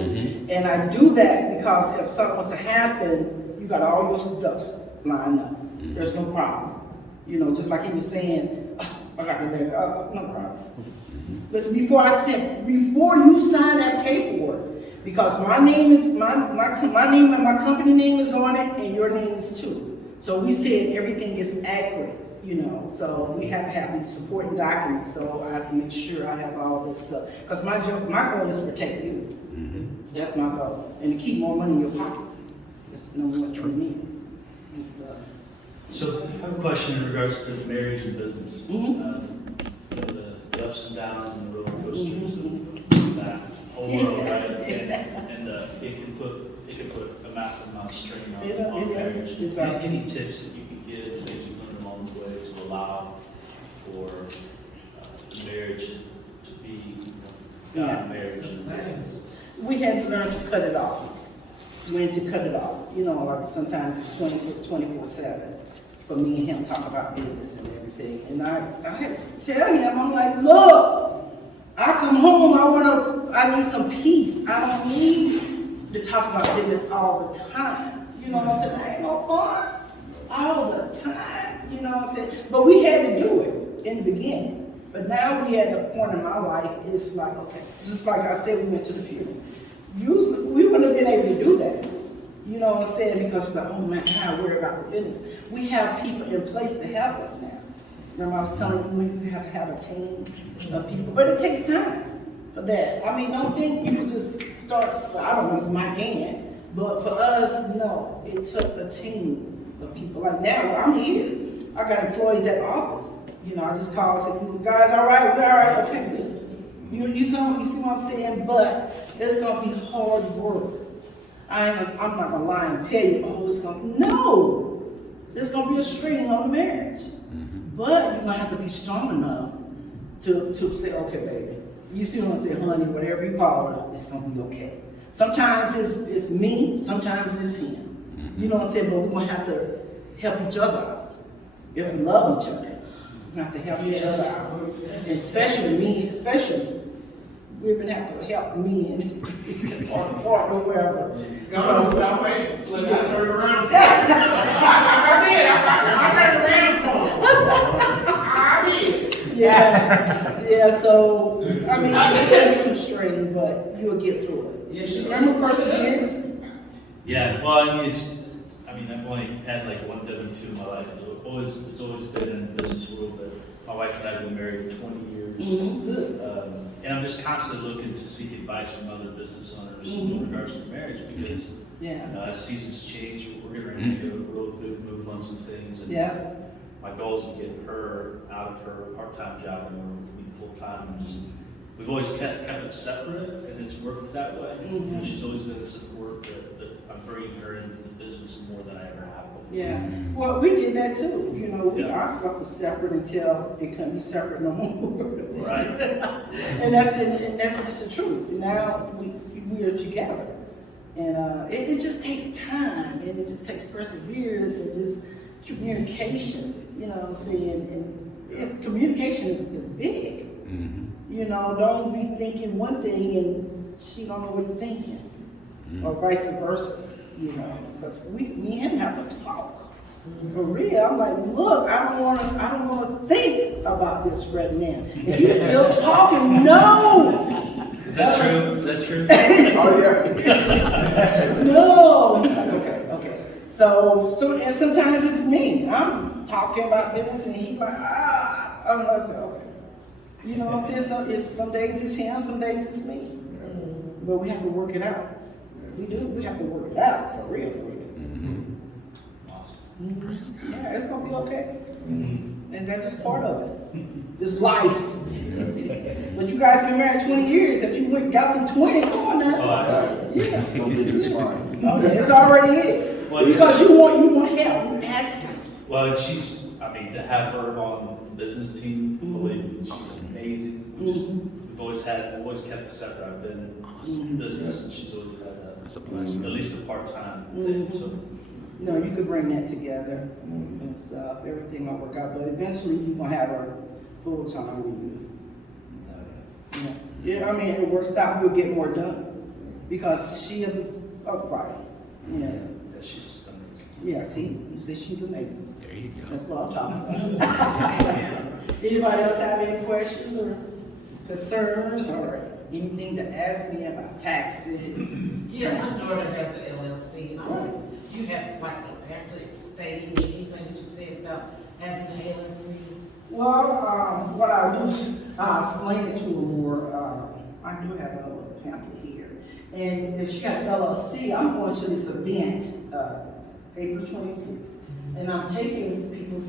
And I do that because if something was to happen, you got all your ducks lined up. There's no problem. Just like he was saying, I got the letter, no problem. But before you sign that paperwork, because my name and my company name is on it, and your name is too. So we said everything is accurate. So we have to have these supporting documents, so I have to make sure I have all this stuff. Because my goal is to protect you. That's my goal. And to keep more money in your pocket. That's no more for me. So I have a question in regards to marriage and business. The ups and downs and the roller coasters of that whole world, right? And it can put a massive amount of strain on marriage. Exactly. Any tips that you can give, things you've learned along the way to allow for marriage to be got married in the business. We had to learn to cut it off. When to cut it off. You know, like sometimes it's 24/7 for me and him talk about business and everything. And I had to tell him, I'm like, look, I come home, I need some peace. I don't need to talk about business all the time. You know what I'm saying? I ain't no fun all the time. You know what I'm saying? But we had to do it in the beginning. But now we at a point in my life, it's like, okay, just like I said, we went to the funeral. Usually, we wouldn't have been able to do that. You know what I'm saying? Because it's like, oh man, I worry about the business. We have people in place to help us now. Remember I was telling you, we have to have a team of people, but it takes time for that. I mean, don't think you can just start, well, I don't know if Mike can, but for us, no, it took a team of people. Like now, I'm here. I got employees at the office. You know, I just call and say, guys, all right, we're all right, okay, good. You see what I'm saying? But it's gonna be hard work. I'm not gonna lie and tell you, oh, it's gonna be a strain on the marriage. But you're gonna have to be strong enough to say, okay, baby, you see what I'm saying, honey, whatever you call her, it's gonna be okay. Sometimes it's me, sometimes it's him. You know what I'm saying? But we're gonna have to help each other out. If we love each other, we're gonna have to help each other out. And especially me, women have to help me and or wherever. Stop waiting. Let I turn around. I did. Yeah, so, I mean, it's gonna be some strain, but you'll get through it. Yes, Remember perseverance? Yeah, well, I mean, I've only had like one W-2 in my life. It's always been in the business world, but my wife and I have been married for 20 years. Good. And I'm just constantly looking to seek advice from other business owners in regards to marriage, because as seasons change, we're going to go real big move on some things. And my goal is to get her out of her part-time job and we're to be full-time. And we've always kept it separate, and it's worked that way. You know, she's always been a support that I'm bringing her into the business more than I ever have before. Yeah, well, we did that too. You know, we are separate until it couldn't be separate no more. Right. and that's just the truth. Now we are together, and it just takes time, and it just takes perseverance and just communication. You know what I'm saying? And communication is big. You know, don't be thinking one thing and she don't know what you're thinking, or vice versa. You know, because me and him have to talk. For real, I'm like, look, I don't want to think about this right now. And he's still talking. No. Is that true? Is that true? Oh, yeah. No. Okay. So and sometimes it's me. I'm talking about business and he's like, I'm like, okay. You know what I'm saying? Some days it's him, some days it's me. But we have to work it out. We do. We have to work it out for real. Awesome. Yeah, it's gonna be okay. And that's just part of it. It's life. But you guys been married 20 years. If you got them 20, come on now. Oh, absolutely. Yeah. It's fine. Oh, yeah, it's already it. Well, Because you want help. You ask us. Well, to have her on the business team, believe me, she's amazing. We've always kept it separate. I've been in business and she's always had at least a part-time thing, so. No, you could bring that together and stuff. Everything will work out. But eventually you're going to have her full-time with you. Yeah, I mean, it works out. We'll get more done. Because she'll be upright. Yeah. She's amazing. Yeah, see? You say she's amazing. There you go. That's what I'm talking about. Anybody else have any questions or concerns or anything to ask me about taxes? Yeah, my daughter has an LLC. Do you have like a pamphlet stating anything that you said about having an LLC? Well, what I'll do is I'll explain it to her more. I do have a little pamphlet here. And if she got LLC, I'm going to this event, April 26th. And I'm taking people,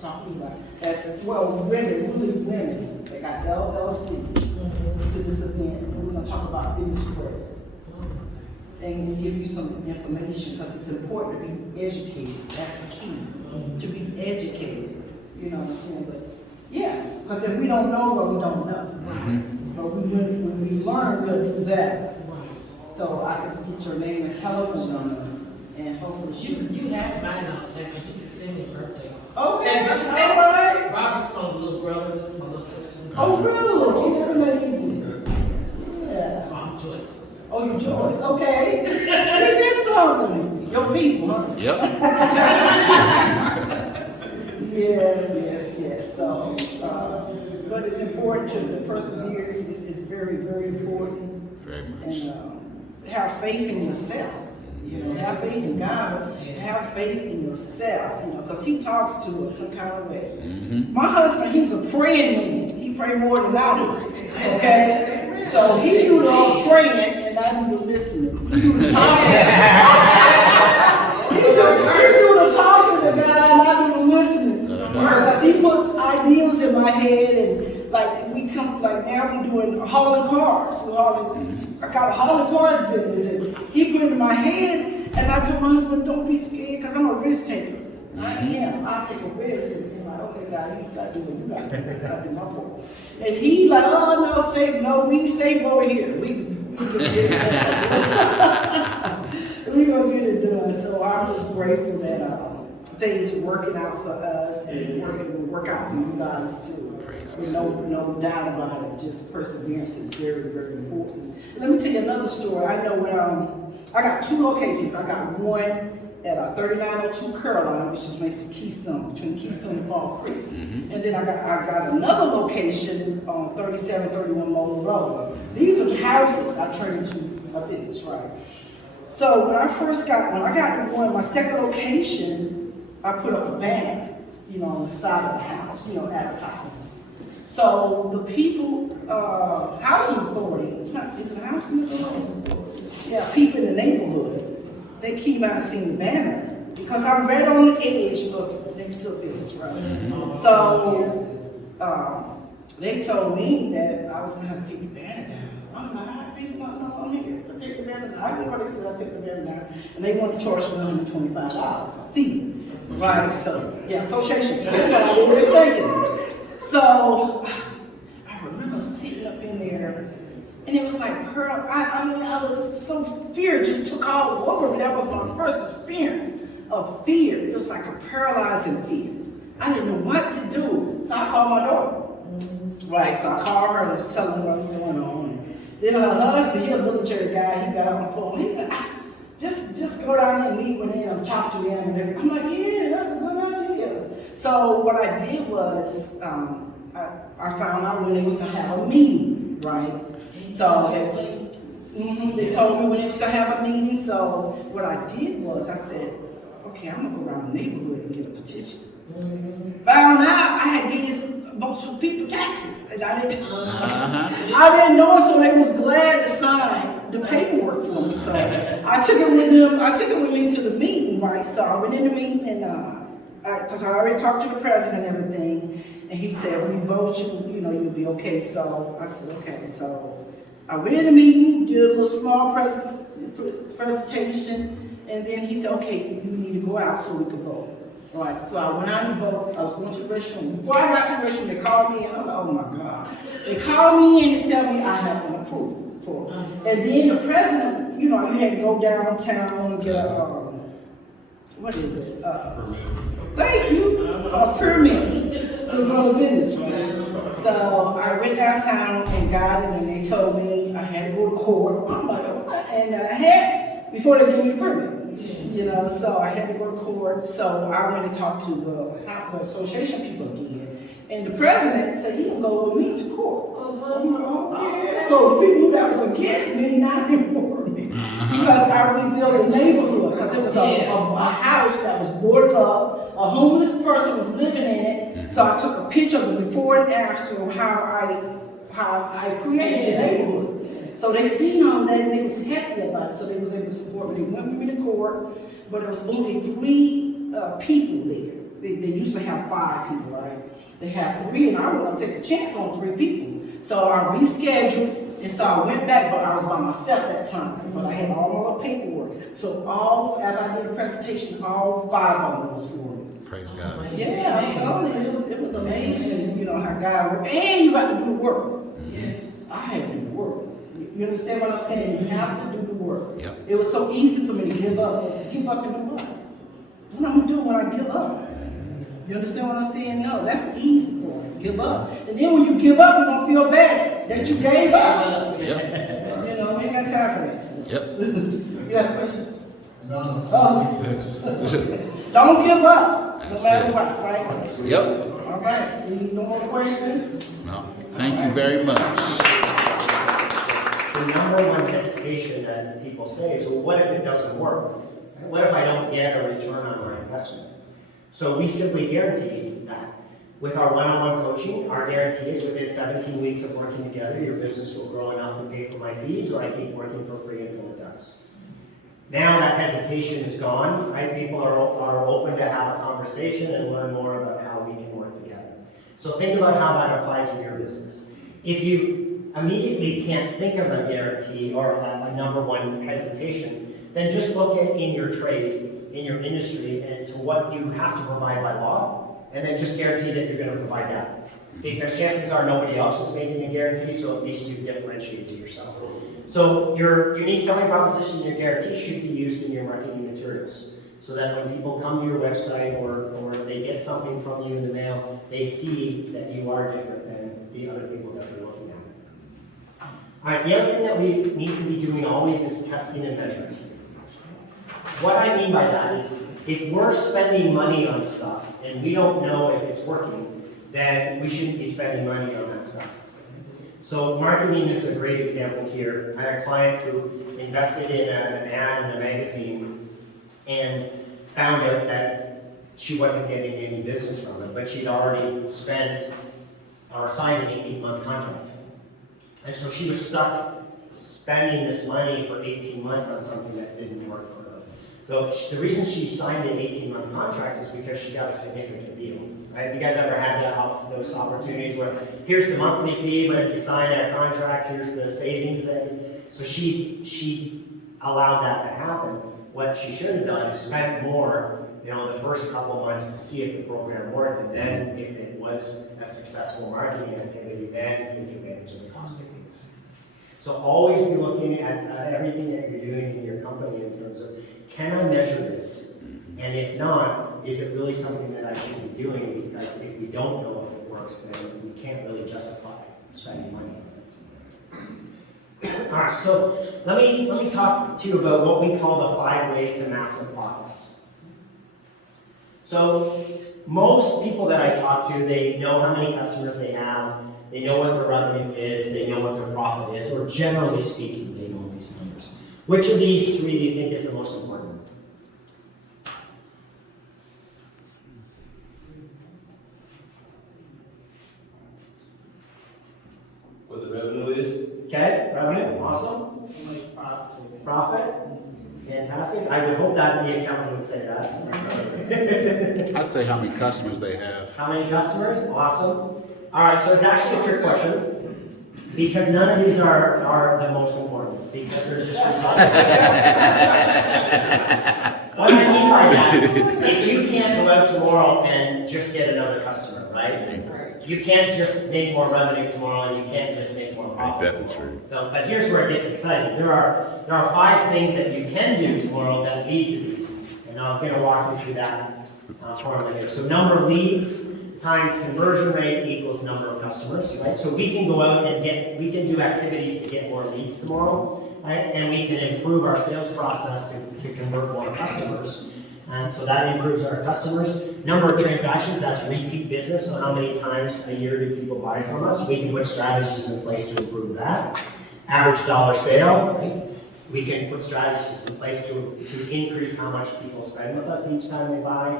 talking about, women, they got LLC to this event. And we're going to talk about business growth. And give you some information because it's important to be educated. That's the key, to be educated. You know what I'm saying? But yeah, because if we don't know what we don't know. But when we that. So I can get your name and telephone number, and hopefully You have mine on there, but you can send me a birthday. Okay, all right. Bobby's my little brother, this is my little sister. Oh, really? That's amazing. Yeah. So I'm Joyce. Oh, you Joyce, okay. Leave that slogan. Your people, huh? Yep. Yes. So, but it's important to persevere. It's very, very important. Very much. And have faith in yourself. You know, have faith in God. Have faith in yourself. You know, because He talks to us some kind of way. Mm-hmm. My husband, he's a praying man. He pray more than I do. Okay, so he do the praying and I do the listening. He do the talking. He do the talking to God and I do the listening. Because he puts ideas in my head, and like we come, like now we doing hauling cars. I got a hauling cars business, and he put it in my head, and I told my husband, don't be scared, because I'm a risk taker. I am. I'll take a risk, and like, okay, God, you got to do what you got to do. I do my part. And he like, oh no, safe, no, we safe over here. We gonna get it done. We gonna get it done. So I'm just grateful that things are working out for us, and will work out for you guys too. There's no doubt about it. Just perseverance is very, very important. Let me tell you another story. I know when I got two locations. I got one at 3902 Caroline, which is next to Keystone, between Keystone and Fall Creek. Mm-hmm. And then I got another location on 3731 Motor Road. These are houses I turned into a business, right? So when I got one, my second location, I put up a banner, you know, on the side of the house, you know, advertising. So the people, housing authority, is it a housing authority? Yeah, people in the neighborhood, they came out and seen the banner because I'm right on the edge of next to a business, right? Mm-hmm. So they told me that I was gonna have to take the banner down. I'm like, people don't know I'm here. I take the banner down. I did what they said. I take the banner down, and they want to charge me $125 a fee, right? So yeah, associations. That's what I was thinking. So I remember sitting up in there. And it was like pearl. I mean, I was so fear just took all over me. That was my first experience of fear. It was like a paralyzing fear. I didn't know what to do. So I called my daughter. Right, so I called her and was telling her what was going on. And then her husband, he's a military guy, he got on the phone. He said, just go down there and meet with them, talk to them. And everything. I'm like, yeah, that's a good idea. So what I did was, I found out when they was gonna have a meeting, right? So they told me when they was gonna have a meeting. So what I did was I said, okay, I'm gonna go around the neighborhood and get a petition. Found out I had these most people taxes, and I didn't know it, so they was glad to sign the paperwork for me. So I took it with them. I took it with me to the meeting, right? So I went in the meeting and because I already talked to the president and everything, and he said, when we vote you, you know, you'll be okay. So I said, okay. So I went in the meeting, did a little small presentation, and then he said, okay, you need to go out so we can vote. Right, so I went out and voted. I was going to the restroom. Before I got to the restroom, they called me in. I was like, oh my God. They called me in to tell me I have an approval for it. And then the president, you know, you had to go downtown and get a, what is it? Thank you, a permit to run a business, right? So I went downtown and got it, and they told me I had to go to court. I'm like, what? And I had, before they give me the permit. You know, so I had to go to court. So I went and talked to the association people again. And the president said he would go with me to court. I'm like, oh, yeah. So the people that was against me, not for me. Because I rebuilt the neighborhood. Because it was a house that was boarded up. A homeless person was living in it. So I took a picture of the before and after of how I created the neighborhood. So they seen all that and they was happy about it, so they was able to support me. They went with me to court, but it was only 3 people there. They usually have 5 people, right? They had 3, and I didn't want to take a chance on 3 people. So I rescheduled, and so I went back, but I was by myself that time. But I had all my paperwork. So after I did a presentation, all 5 of them was for me. Praise God. Yeah, I'm telling you, it was amazing, you know, how God worked. And you got to do work. Yes. I had to do work. You understand what I'm saying? You have to do the work. Yep. It was so easy for me to give up. Give up and do what? What I'm gonna do when I give up? You understand what I'm saying? No, that's the easy part. Give up. And then when you give up, you're gonna feel bad that you gave up. Yep. You know, we ain't got time for that. Yep. You got a question? No. Oh. Don't give up, no That's matter it. what, right? Yep. All right, any more questions? No. Thank you very much. The number one hesitation that people say is, well, what if it doesn't work? What if I don't get a return on my investment? So we simply guarantee that. With our one-on-one coaching, our guarantee is within 17 weeks of working together, your business will grow enough to pay for my fees, or I keep working for free until it does. Now that hesitation is gone, right? People are open to have a conversation and learn more about how we can work together. So think about how that applies in your business. If you immediately can't think of a guarantee or a number one hesitation, then just look at in your trade, in your industry, and to what you have to provide by law, and then just guarantee that you're going to provide that. Because chances are nobody else is making a guarantee, so at least you differentiate to yourself. So your unique selling proposition, your guarantee should be used in your marketing materials. So that when people come to your website or they get something from you in the mail, they see that you are different than the other people that they're looking at. All right, the other thing that we need to be doing always is testing and measuring. What I mean by that is, if we're spending money on stuff and we don't know if it's working, then we shouldn't be spending money on that stuff. So marketing is a great example here. I had a client who invested in an ad in a magazine and found out that she wasn't getting any business from it, but she'd already spent or signed an 18-month contract. And so she was stuck spending this money for 18 months on something that didn't work for her. So the reason she signed an 18-month contract is because she got a significant deal. Right? Have you guys ever had those opportunities where here's the monthly fee, but if you sign that contract, here's the savings so she allowed that to happen. What she should have done is spent more, the first couple of months to see if the program worked, and then if it was a successful marketing activity, then take advantage of the cost savings. So always be looking at everything that you're doing in your company in terms of, can I measure this? And if not, is it really something that I should be doing? Because if we don't know if it works, then we can't really justify spending money on it. All right, so let me talk to you about what we call the 5 ways to massive profits. So most people that I talk to, they know how many customers they have, they know what their revenue is, they know what their profit is, or generally speaking, they know these numbers. Which of these 3 do you think is the most important? What the revenue is? Okay, revenue, awesome. How much profit? Profit, fantastic. I would hope that the accountant would say that. I'd say how many customers they have. How many customers? Awesome. All right, so it's actually a trick question because none of these are the most important because they're just results. What I mean by that is you can't go out tomorrow and just get another customer, right? You can't just make more revenue tomorrow, and you can't just make more profit tomorrow. So, but here's where it gets exciting. There are 5 things that you can do tomorrow that lead to these, and I'm going to walk you through that formula here. So number of leads times conversion rate equals number of customers, right? So we can go out and we can do activities to get more leads tomorrow, right? And we can improve our sales process to convert more customers. And so that improves our customers. Number of transactions, that's repeat business. So how many times a year do people buy from us? We can put strategies in place to improve that. Average dollar sale, right? We can put strategies in place to increase how much people spend with us each time they buy.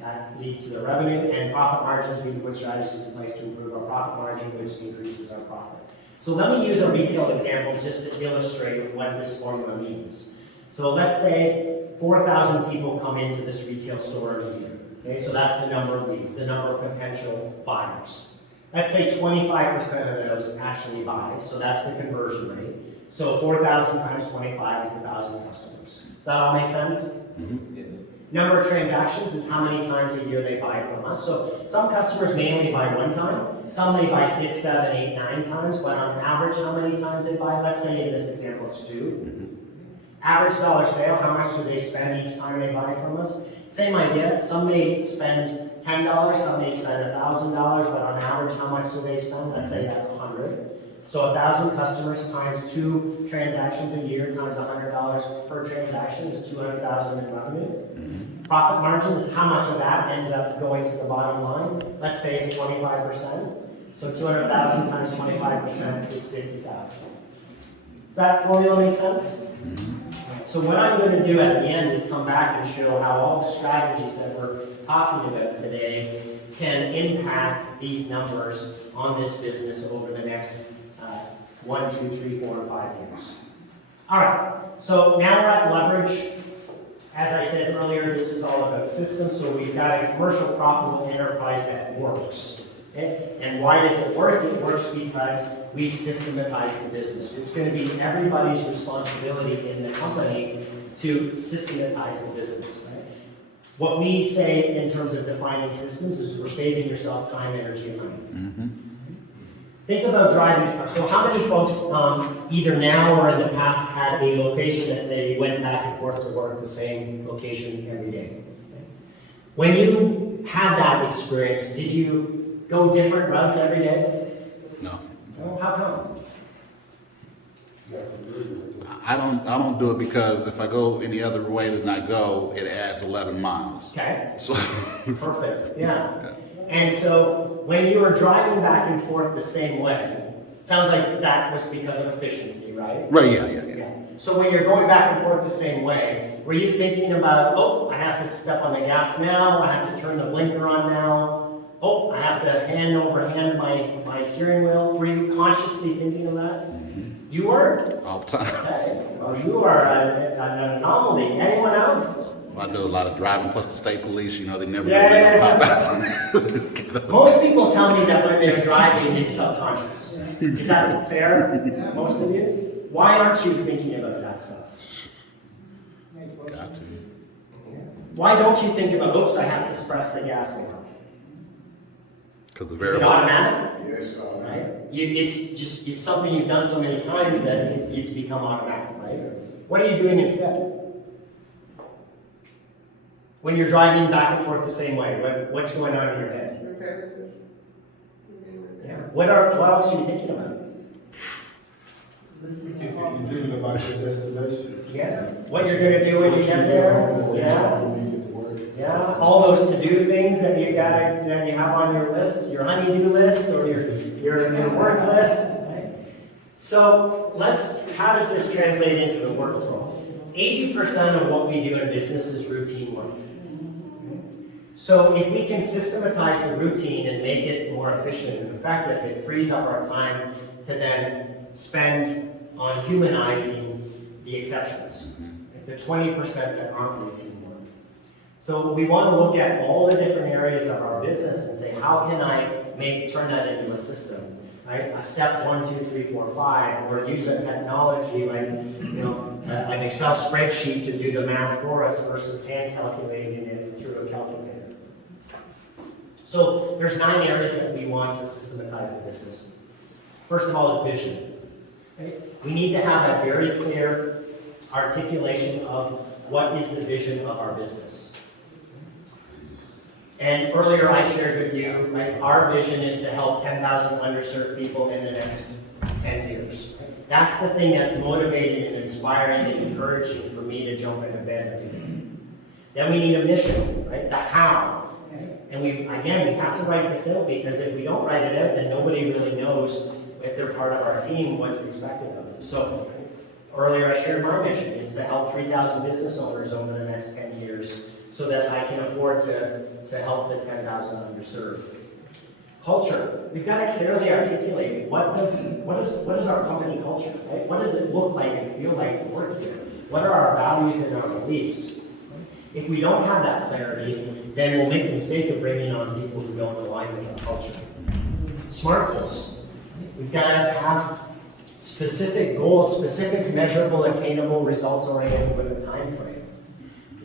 That leads to the revenue. And profit margins, we can put strategies in place to improve our profit margin, which increases our profit. So let me use a retail example just to illustrate what this formula means. So let's say 4,000 people come into this retail store in a year. Okay, so that's the number of leads, the number of potential buyers. Let's say 25% of those actually buy, so that's the conversion rate. So 4,000 times 25 is 1,000 customers. Does that all make sense? Mm-hmm. Yes. Number of transactions is how many times a year they buy from us. So some customers may only buy one time, some may buy 6, 7, 8, 9 times, but on average, how many times they buy? Let's say in this example, it's 2. Average dollar sale, how much do they spend each time they buy from us? Same idea, some may spend $10, some may spend $1,000, but on average, how much do they spend? Let's say that's 100. So 1,000 customers times 2 transactions a year times $100 per transaction is $200,000 in revenue. Profit margin is how much of that ends up going to the bottom line. Let's say it's 25%. So 200,000 times 25% is 50,000. Does that formula make sense? So what I'm going to do at the end is come back and show how all the strategies that we're talking about today can impact these numbers on this business over the next 1, 2, 3, 4, and 5 years. All right, so now we're at leverage. As I said earlier, this is all about systems, so we've got a commercial profitable enterprise that works. Okay? And why does it work? It works because we've systematized the business. It's going to be everybody's responsibility in the company to systematize the business. Right? What we say in terms of defining systems is we're saving yourself time, energy, and money. Think about driving a car. So how many folks either now or in the past had a location that they went back and forth to work the same location every day? When you had that experience, did you go different routes every day? No. Well, how come? I don't do it because if I go any other way than I go, it adds 11 miles. Okay. So Perfect, yeah. And so when you were driving back and forth the same way, sounds like that was because of efficiency, right? Right, yeah. So when you're going back and forth the same way, were you thinking about, oh, I have to step on the gas now, I have to turn the blinker on now, oh, I have to hand my steering wheel? Were you consciously thinking of that? You were? All the time. Okay, well, you are an anomaly. Anyone else? I do a lot of driving, plus the state police, you know, they never Yeah. know when Most people tell me that when they're driving, it's subconscious. Is that fair? Most of you? Why aren't you thinking about that stuff? Got to. Why don't you think about, oops, I have to press the gas now? Because the Is it variable. automatic? Yes, Right? It's something you've done so many times that it's become automatic, right? What are you doing instead? When you're driving back and forth the same way, what's going on in your head? Repetitive. Yeah. What else are you thinking about? You're thinking about your destination. Yeah. What you're gonna do when you get there? Yeah. When you get to work. Yeah. All those to-do things that you have on your list, your honey-do list or your work list. Right? So how does this translate into the work world? 80% of what we do in business is routine work. So if we can systematize the routine and make it more efficient and effective, it frees up our time to then spend on humanizing the exceptions, the 20% that aren't routine work. So we want to look at all the different areas of our business and say, how can I turn that into a system? Right? A step 1, 2, 3, 4, 5, or use a technology like an Excel spreadsheet to do the math for us versus hand calculating it through a calculator. So there's 9 areas that we want to systematize the business. First of all is vision. Right? We need to have a very clear articulation of what is the vision of our business. And earlier I shared with you, right, our vision is to help 10,000 underserved people in the next 10 years. That's the thing that's motivating and inspiring and encouraging for me to jump into bed every day. Then we need a mission, right? The how. And we have to write this out, because if we don't write it out, then nobody really knows if they're part of our team what's expected of them. So earlier I shared my mission is to help 3,000 business owners over the next 10 years so that I can afford to help the 10,000 underserved. Culture. We've got to clearly articulate what is our company culture, right? What does it look like and feel like to work here? What are our values and our beliefs? If we don't have that clarity, then we'll make the mistake of bringing on people who don't align with our culture. SMART goals. We've got to have specific goals, specific, measurable, attainable, results-oriented with a time frame.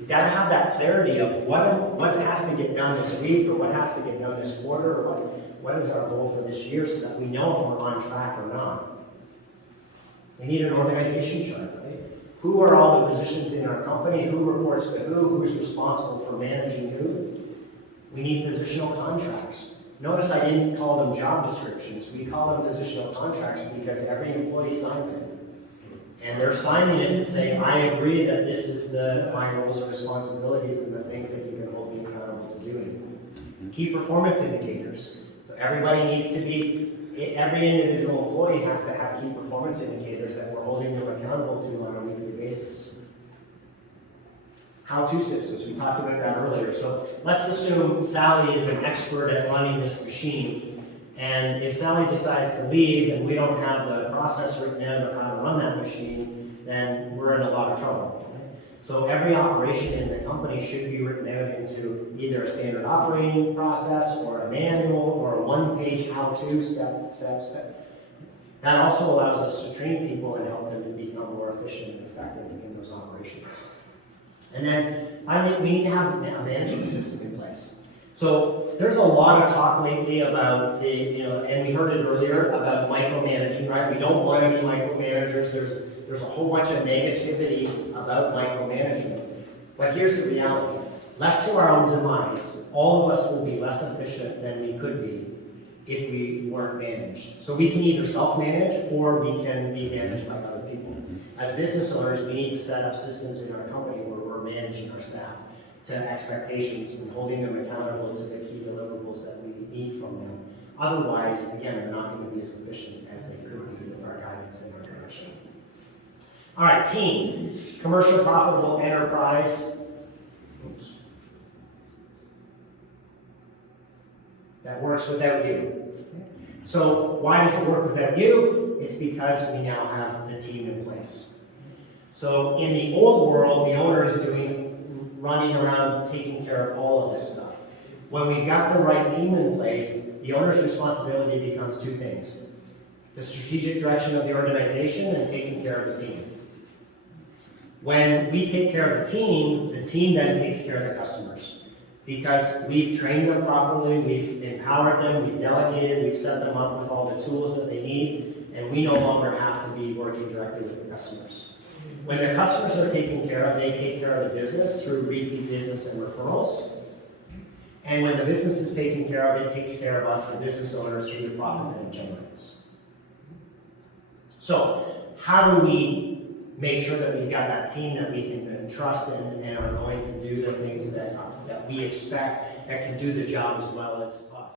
We've got to have that clarity of what has to get done this week, or what has to get done this quarter, or what is our goal for this year, so that we know if we're on track or not. We need an organization chart, right? Who are all the positions in our company? Who reports to who's responsible for managing who? We need positional contracts. Notice I didn't call them job descriptions. We call them positional contracts because every employee signs it. And they're signing it to say, I agree that this is my roles and responsibilities and the things that you can hold me accountable to doing. Key performance indicators. So everybody needs to be, every individual employee has to have key performance indicators that we're holding them accountable to on a weekly basis. How-to systems, we talked about that earlier. So let's assume Sally is an expert at running this machine. And if Sally decides to leave and we don't have the process written out of how to run that machine, then we're in a lot of trouble. Right? So every operation in the company should be written out into either a standard operating process or a manual or a one-page how-to step. That also allows us to train people and help them to become more efficient and effective in those operations. And then finally, we need to have a management system in place. So there's a lot of talk lately about and we heard it earlier about micromanaging, right? We don't want any micromanagers. There's a whole bunch of negativity about micromanagement. But here's the reality. Left to our own demise, all of us will be less efficient than we could be if we weren't managed. So we can either self-manage or we can be managed by other people. As business owners, we need to set up systems in our company where we're managing our staff to expectations and holding them accountable to the key deliverables that we need from them. Otherwise, again, they're not going to be as efficient as they could be with our guidance and our direction. All right, team. Commercial profitable enterprise. Oops. That works without you. So why does it work without you? It's because we now have the team in place. So in the old world, the owner is running around taking care of all of this stuff. When we've got the right team in place, the owner's responsibility becomes two things: the strategic direction of the organization and taking care of the team. When we take care of the team then takes care of the customers. Because we've trained them properly, we've empowered them, we've delegated, we've set them up with all the tools that they need, and we no longer have to be working directly with the customers. When the customers are taken care of, they take care of the business through repeat business and referrals. And when the business is taken care of, it takes care of us, the business owners, through the profit that it generates. So, how do we make sure that we've got that team that we can trust and are going to do the things that we expect, that can do the job as well as us?